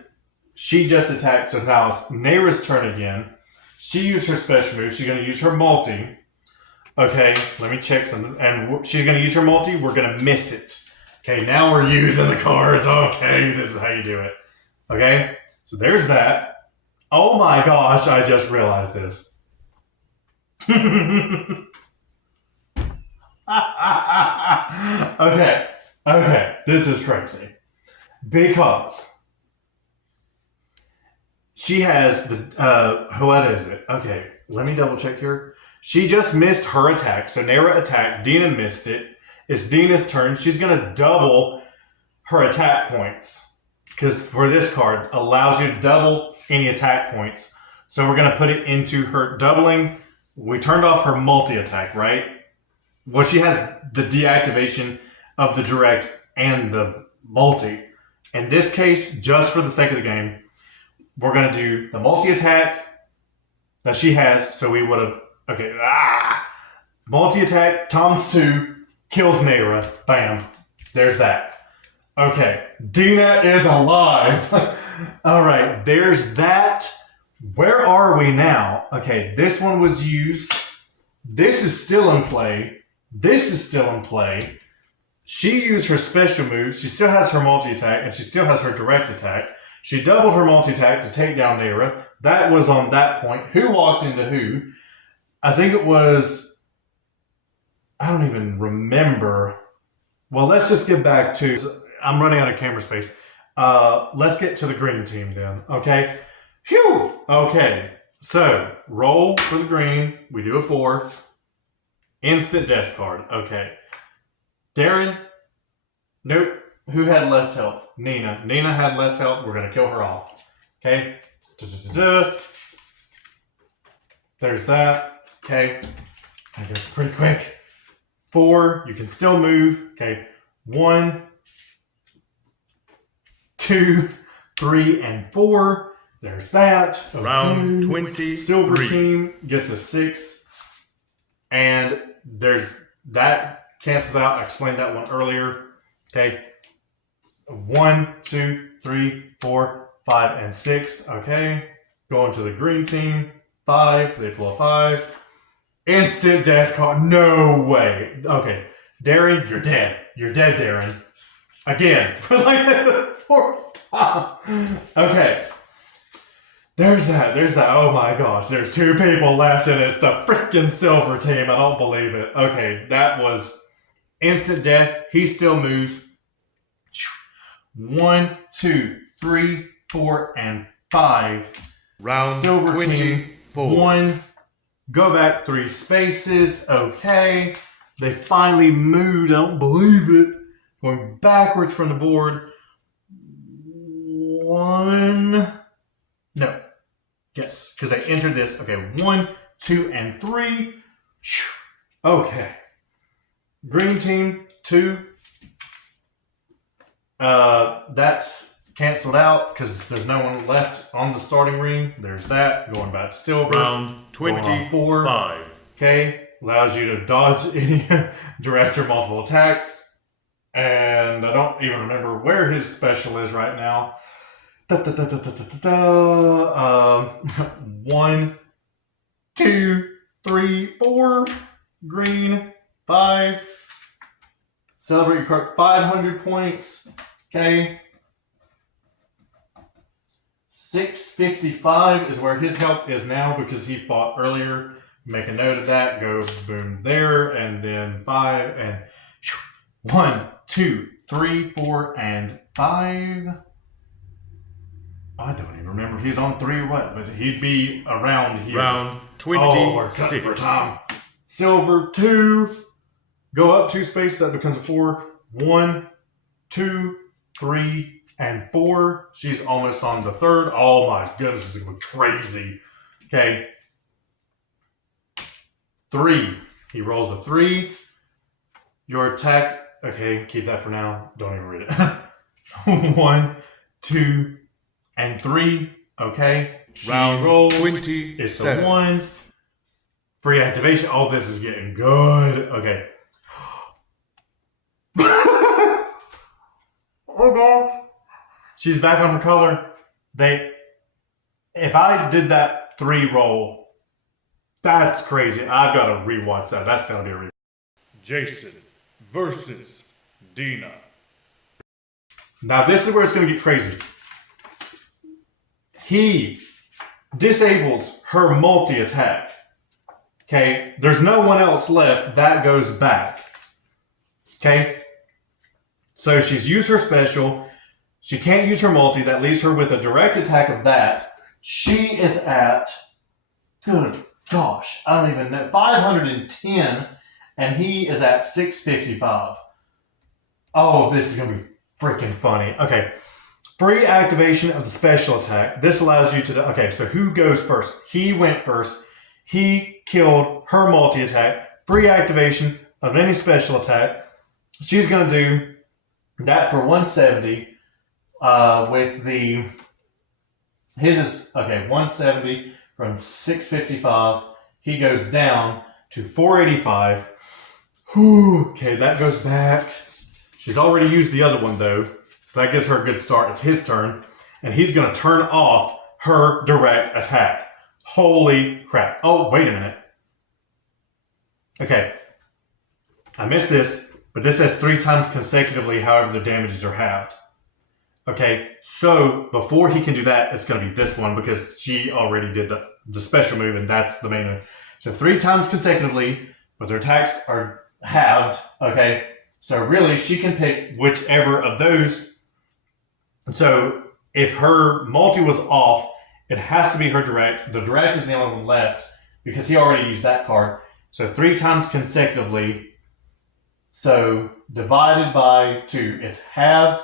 she just attacked. So now it's Nayra's turn again. She used her special move. She's going to use her multi. Okay, let me check something. And she's going to use her multi. We're going to miss it. Okay, now we're using the cards. Okay, this is how you do it. Okay, so there's that. Oh my gosh, I just realized this. Okay, this is crazy. Because she has the, what is it? Okay, let me double check here. She just missed her attack. So Nayra attacked, Dina missed it. It's Dina's turn. She's going to double her attack points. Because for this card, allows you to double any attack points. So we're going to put it into her doubling. We turned off her multi-attack, right? Well, she has the deactivation of the direct and the multi. In this case, just for the sake of the game, we're going to do the multi-attack that she has. So we would have... Okay. Multi-attack times 2 kills Nayra. Bam. There's that. Okay. Dina is alive. All right. There's that. Where are we now? Okay. This one was used. This is still in play. This is still in play. She used her special move. She still has her multi-attack, and she still has her direct attack. She doubled her multi-attack to take down Naira. That was on that point. Who walked into who? I think it was... I don't even remember. Well, let's just get back to... I'm running out of camera space. Let's get to the green team then, okay? Phew! Okay, so roll for the green. We do a 4. Instant death card. Okay. Darren? Nope. Who had less health? Nina. Nina had less health. We're going to kill her off. Okay. Da-da-da-da. There's that. Okay. I go pretty quick. 4. You can still move. Okay. 1, 2, 3, and 4. There's that. Okay. Round 23. Silver team gets a 6. And there's that cancels out. I explained that one earlier. Okay. 1, 2, 3, 4, 5, and 6. Okay. Going to the green team. 5. They pull a 5. Instant death card. No way. Okay. Darren, you're dead. You're dead, Darren. Again. For like the 4th time. Okay. There's that. Oh my gosh. There's 2 people left and it's the freaking silver team. I don't believe it. Okay. That was instant death. He still moves. 1, 2, 3, 4, and 5. Round Silver 24. team. 1. Go back 3 spaces. Okay. They finally moved. I don't believe it. Going backwards from the board. 1. No. Yes, because they entered this. Okay. 1, 2, and 3. Okay. Green team, 2. That's canceled out because there's no one left on the starting ring. There's that. Going back to silver. Round 25. Okay. Allows you to dodge any direct or multiple attacks. And I don't even remember where his special is right now. 1, 2, 3, 4. Green. 5. Celebrate your card. 500 points. Okay. 655 is where his health is now because he fought earlier. Make a note of that. Go boom there. And then 5 and 1, 2, 3, 4, and 5. I don't even remember if he's on 3 or what, but he'd be around here. Round 26. Silver 2. Go up 2 spaces. That becomes a 4. 1, 2, 3, and 4. She's almost on the 3rd. Oh my goodness, this is going to be crazy. Okay. 3. He rolls a 3. Your attack. Okay, keep that for now. Don't even read it. 1, 2, and 3. Okay. Round rolls. 27. It's a 1. Free activation. Oh, this is getting good. Okay. Oh gosh. She's back on her color. If I did that 3 roll, that's crazy. I've got to rewatch that. That's got to be a rewatch. Jason versus Dina. Now this is where it's going to get crazy. He disables her multi-attack. Okay? There's no one else left. That goes back. Okay? So she's used her special. She can't use her multi. That leaves her with a direct attack of that. She is at, good gosh, I don't even know, 510, and he is at 655. Oh, this is going to be freaking funny. Okay. Free activation of the special attack. This allows you to... Okay, so who goes first? He went first. He killed her multi-attack. Free activation of any special attack. She's going to do that for 170 with the... His is... Okay, 170 from 655. He goes down to 485. Whew, okay, that goes back. She's already used the other one, though. So that gives her a good start. It's his turn. And he's going to turn off her direct attack. Holy crap. Oh, wait a minute. Okay. I missed this. But this says 3 times consecutively, however the damages are halved. Okay, so before he can do that, it's going to be this one because she already did the special move, and that's the main one. So 3 times consecutively, but their attacks are halved. Okay, so really she can pick whichever of those. So if her multi was off, it has to be her direct. The direct is the only one left because he already used that card. So 3 times consecutively. So divided by 2, it's halved.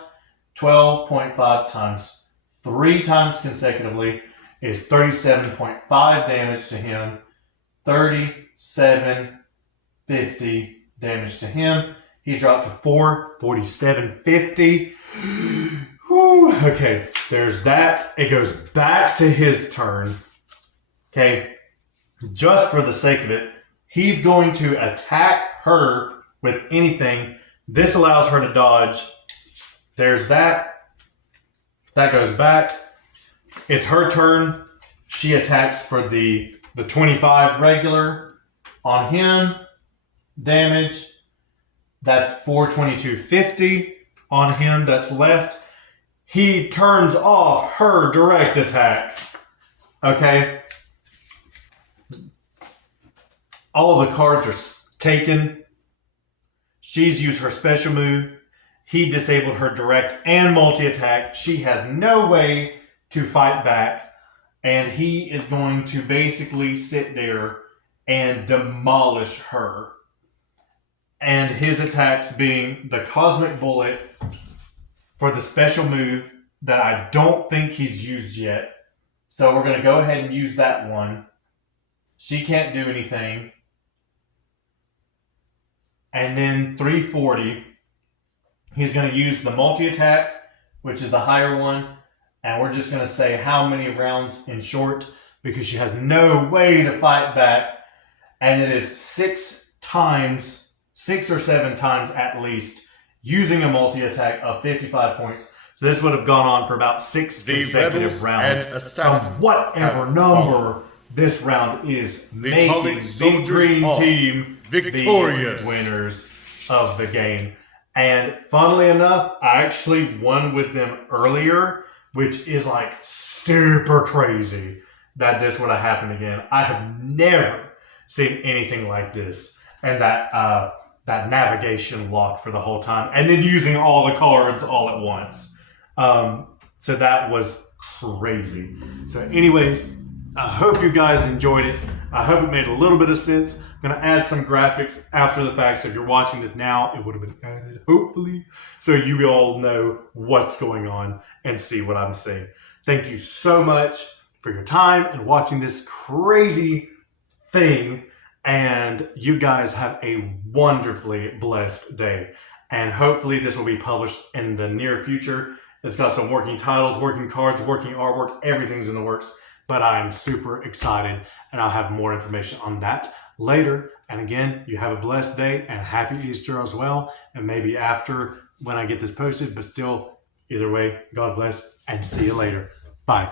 12.5 times 3 times consecutively is 37.5 damage to him. 37.50 damage to him. He's dropped to 447.50. Okay, there's that. It goes back to his turn. Okay, just for the sake of it, he's going to attack her with anything. This allows her to dodge. There's that. That goes back. It's her turn. She attacks for the 25 regular on him. Damage. That's 422.50 on him that's left. He turns off her direct attack. Okay. All of the cards are taken. She's used her special move. He disabled her direct and multi-attack. She has no way to fight back. And he is going to basically sit there and demolish her. And his attacks being the Cosmic Bullet for the special move that I don't think he's used yet. So we're going to go ahead and use that one. She can't do anything. And then 340. He's going to use the multi-attack, which is the higher one. And we're just going to say how many rounds in short because she has no way to fight back. And it is 6 or 7 times at least, using a multi-attack of 55 points. So this would have gone on for about 6 consecutive rounds. Of whatever number this round is, making the green team victorious, the winners of the game. And funnily enough, I actually won with them earlier, which is like super crazy that this would have happened again. I have never seen anything like this. And that navigation lock for the whole time. And then using all the cards all at once. So that was crazy. So anyways, I hope you guys enjoyed it. I hope it made a little bit of sense. I'm going to add some graphics after the fact. So if you're watching this now, it would have been added, hopefully, so you all know what's going on and see what I'm saying. Thank you so much for your time and watching this crazy thing. And you guys have a wonderfully blessed day. And hopefully this will be published in the near future. It's got some working titles, working cards, working artwork. Everything's in the works. But I'm super excited. And I'll have more information on that later. And again, you have a blessed day and happy Easter as well. And maybe after when I get this posted. But still, either way, God bless and see you later. Bye.